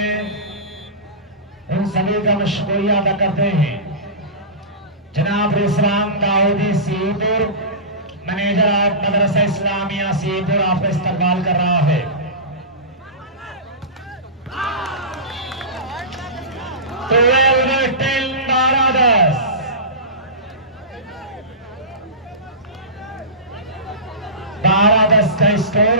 उन सभी का हम शुक्रिया अदा करते हैं। जनाब इस्लाम दाऊदी सीपुर, मैनेजर ऑफ मदरसा इस्लामिया सीपुर, आपका इस्तकबाल कर रहा है। तो 12-10, 12-10 का स्कोर।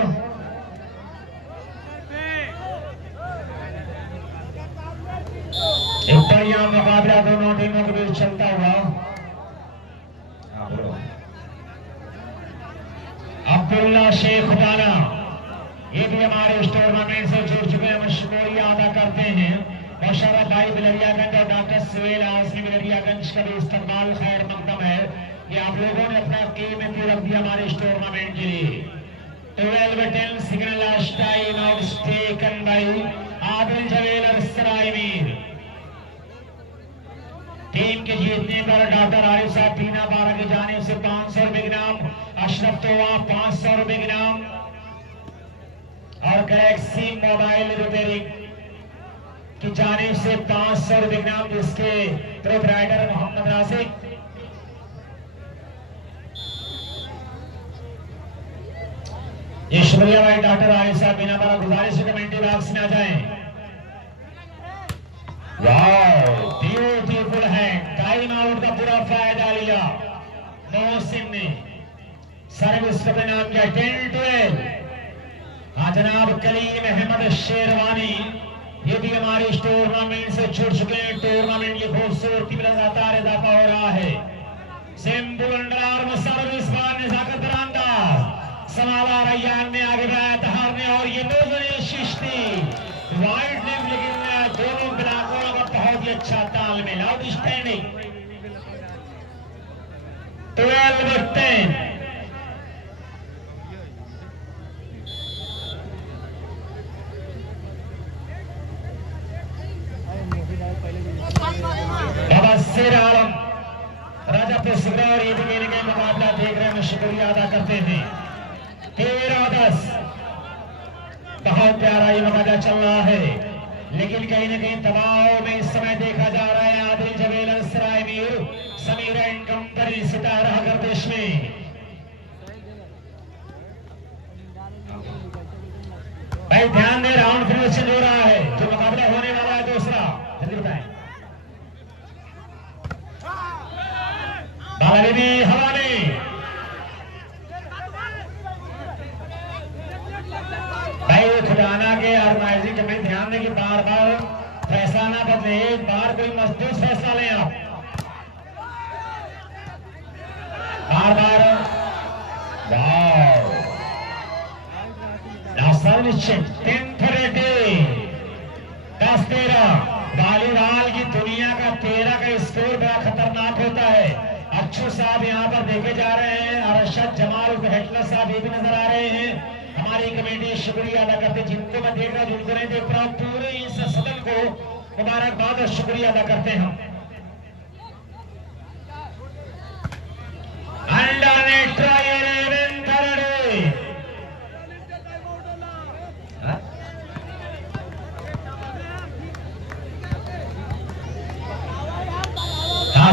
एक बढ़िया मुकाबला दोनों टीमों के बीच चलता हुआ। अब्दुल्ला शेख खुदाना, ये भी हमारे इस टूर्नामेंट से जुड़ चुके हैं, हम शुक्रिया अदा करते हैं। मुशर्रफ भाई बिलरियागंज और डॉक्टर सुहेल आजमी बिलरियागंज का भी इस्तकबाल खैर मकदम है कि आप लोगों ने अपना कीमती रख दिया हमारे इस टूर्नामेंट के लिए। 12-10 signal time out taken by Adil jewellers Sarai Mir. Team के जीतने पर डॉक्टर आरिफ साहब पीना बारा की जानिब से 500 रुपए इनाम, अशरफ तोवा 500 रुपए इनाम और गैलेक्सी मोबाइल रिपेयरिंग की जानिब से 500 रुपए इनाम, जिसके प्रोप्राइटर मोहम्मद नासिक। ये शुक्रिया भाई डॉक्टर आरिफ साहब बिना बारा, गुजारिश है कमेंटी बॉक्स में आ जाएं। वाओ ब्यूटीफुल है, टाइम आउट का पूरा फायदा लिया मोहसिन ने। सर्विस का नाम क्या 10-12। हाँ जनाब कलीम अहमद शेरवानी, ये भी हमारे इस टूर्नामेंट से जुड़ चुके हैं। टूर्नामेंट की खूबसूरती में लगातार इजाफा हो रहा है। सिंपल अंडरआर्म सर्विस बार निजाकत अंदाज समाला रैयान ने आगे बढ़ाया तहार ने, और ये नोजन शिश्ती वाइड ने, लेकिन दोनों ब्लाकों का बहुत ही अच्छा तालमेल, आउटस्टैंडिंग। 12-10 शुक्रिया अदा करते हैं। 13-10 बहुत प्यारा ये मुकाबला चल रहा है, लेकिन कहीं ना कहीं दबाव में इस समय देखा जा रहा है आदिल जवेलन सराय मीर समीरा एंड कंपनी सितारा गर्दिश में। भाई ध्यान दे, राउंड फिर चल हो रहा है, जो मुकाबला होने वाला है दूसरा, जल्दी बताएं। बालाजी भी हवा में, भाई खुदाना के ऑर्गेनाइजिंग कमेटी ध्यान दें कि बार बार फैसला ना बदले, एक बार कोई मजबूत फैसला लें आप, बार बार। वाह, निश्चित 10-13 वॉलीबॉल की दुनिया का 13 का स्कोर बड़ा खतरनाक होता है। अच्छू साहब यहाँ पर देखे जा रहे हैं, अरशद जमाल हेटलर साहब ये भी नजर आ रहे हैं। हमारी कमेटी शुक्रिया अदा करते, जिनको मैं देख रहा हूँ जिनको नहीं देख रहा हूँ, पूरे इस सदन को मुबारकबाद और शुक्रिया अदा करते हैं हम।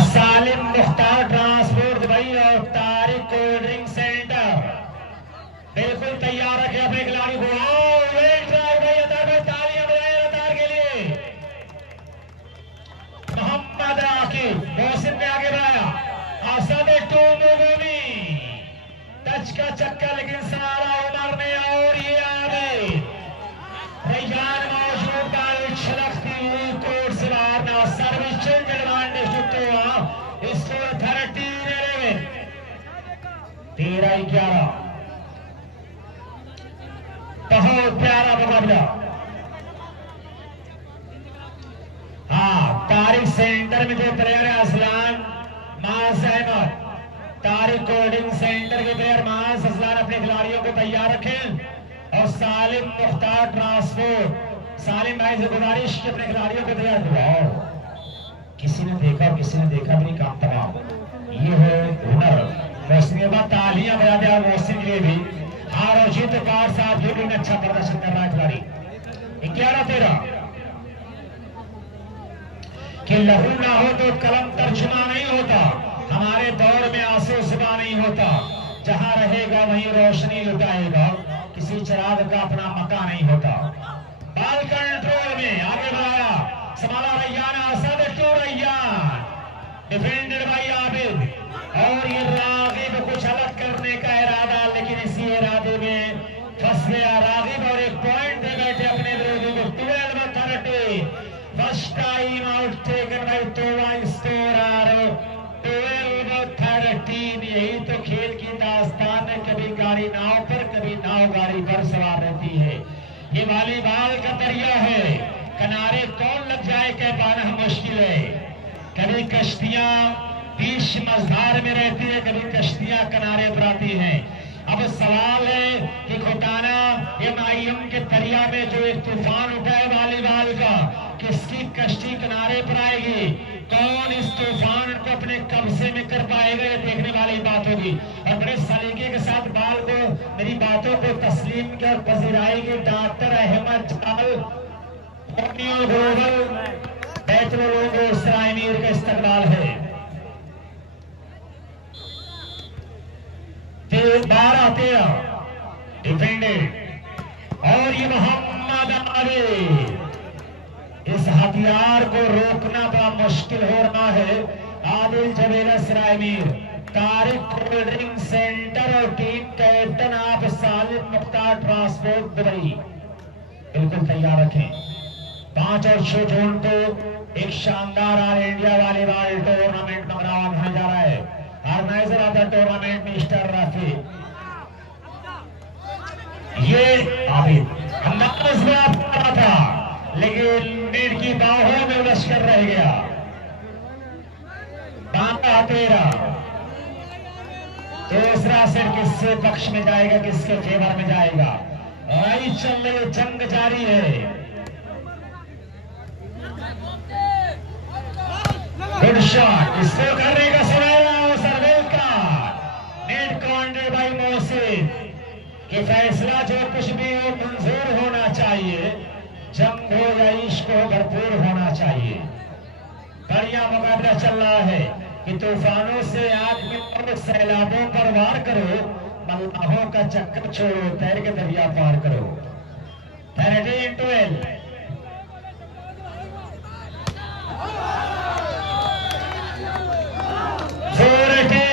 सालिम मुख्तार ट्रांसपोर्ट दुबई और तारिक कोल्ड ड्रिंक सेंटर बिल्कुल तैयार रखे अपने खिलाड़ी को। तालियां बजाएं रतार के लिए। मोहम्मद आकिब मोहसिन ने आगे बढ़ाया, असद टूमुगमी टच का चक्का, लेकिन सनारा उमर ने और ये आगे रैयान मौजूद का छलकती हुई कोर्ट से बाहर ना सर्विस चेंज एडवांटेज टूटे हुआ। स्कोर 13-11 13-11 बहुत प्यारा मुकाबला। हाँ, तारिक सेंटर में जो प्लेयर है असलान मास अहमद, तारिक कोल्डिंग सेंटर के प्लेयर मास असलान अपने खिलाड़ियों को तैयार रखें। और सालिम मुख्तार ट्रांसपोर्ट सालिम भाई से गुजारिश की अपने खिलाड़ियों को तैयार करवाओ। किसी ने देखा और किसी ने देखा भी नहीं, काम तमाम। ये है हुनर। मोहसिन के बाद तालियां बजा दिया मोहसिन के लिए भी। हार और जीत कार साहब ये भी अच्छा प्रदर्शन कर रहा है खिलाड़ी। 11-13 कि लहू ना हो तो कलम तर्जुमा नहीं होता, हमारे दौर में आंसू सुबह नहीं होता, जहां रहेगा वहीं रोशनी लुटाएगा, किसी चिराग का अपना मका नहीं होता। बाल कंट्रोल में आगे बढ़ाया, संभाला Raiyan, Asad to Raiyan, defended by Abid. और ये रागिब कुछ अलग करने का इरादा, लेकिन इसी इरादे में फंस गया रागिब और एक पॉइंट दे बैठे अपने विरोधी को। 12-30 first time out taken by तोवा स्कोरर 12-13। यही तो खेल की दास्तान है, कभी गाड़ी नाव पर कभी नाव गाड़ी पर सवार रहती है। ये वॉलीबॉल का दरिया है, किनारे कौन लग जाए कह पाना मुश्किल है। कभी कश्तियां बीच मझधार में रहती है, कभी कश्तियां किनारे पर आती हैं। अब सवाल है कि घोटाना MIM के दरिया में जो एक तूफान उठा है वॉलीबॉल का, किसकी कश्ती किनारे पर आएगी, कौन इस तूफान को अपने कब्जे में कर पाएगा, ये देखने वाली बात होगी। और बड़े सलीके के साथ बाल को मेरी बातों को तस्लीम कर पजीराएगी डॉक्टर अहमद जाल ग्लोबल बैचलर इसराइल का इस्तेमाल है। 12-13 डिफेंडेड। और ये मोहम्मद आबिद, इस हथियार को रोकना बड़ा मुश्किल हो रहा है। Adil jewel Saraimir, Tariq cold drink centre और टीम कैप्टन आप सालिम मुख्तार ट्रांसपोर्ट दुबई बिल्कुल तैयार रखें। 5 और 6 जून को एक शानदार ऑल इंडिया वॉलीबॉल टूर्नामेंट मंगरावा होने जा रहा है। Organiser of the tournament mister Rafi, ये आबिद अंदाज में आपका था, लेकिन नेट की बाहों में उलझ कर रह गया। 12-13 दूसरा सेट किससे पक्ष में जाएगा, किसके फेवर में जाएगा। लड़ाई चल रही, जंग जारी है। गुड शॉट, इसको करने का सुनाया सर्वेल का नेट कॉन्टेस्ट तूफानों से कि फैसला जो कुछ भी हो मंजूर होना चाहिए, जंग हो या इश्क हो भरपूर होना चाहिए। बढ़िया मुकाबला चल रहा है कि तूफानों से आग में और सैलाबों पर वार करो, मल्लाहों का चक्कर छोड़ो, तैर के दरिया पार करो। 13-12 14-12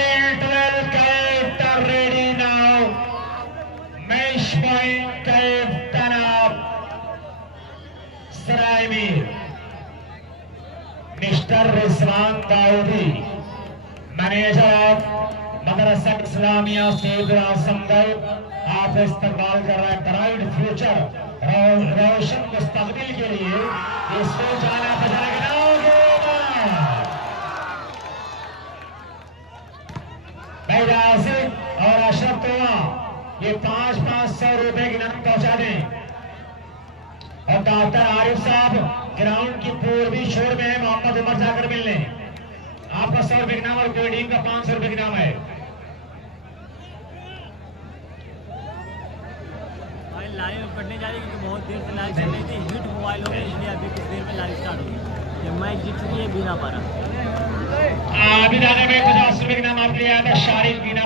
Captain ready now. Match point Captain of Saraimir. Mr. Rizwan Daudi, manager of Madrasa Islamia Saiyadul समदल, आप इस्तेमाल कर रहे हैं ब्राइट फ्यूचर, रोशन मुस्तकबिल के लिए। इसको जाना बजाना भाई राशिद और अशरफ तोमा ये 500 रुपए की इनाम पहुंचा दें। और डॉक्टर आरिफ साहब ग्राउंड की पूर्वी छोर में है, मोहम्मद उमर जाकर मिलने। आपका 100 रुपए का इनाम और कोई टीम का 500 रुपए का इनाम है। लाइव करने जा रही है क्योंकि बहुत देर से लाइव चल रही थी, हिट मोबाइल हो गई, इसलिए अभी कुछ देर में लाइव स्टार्ट होगी। ये मैच जीत चुकी है बीना पारा। अभी दादा में 50 रुपए का नाम आपके लिए आया था, शारिक बीना।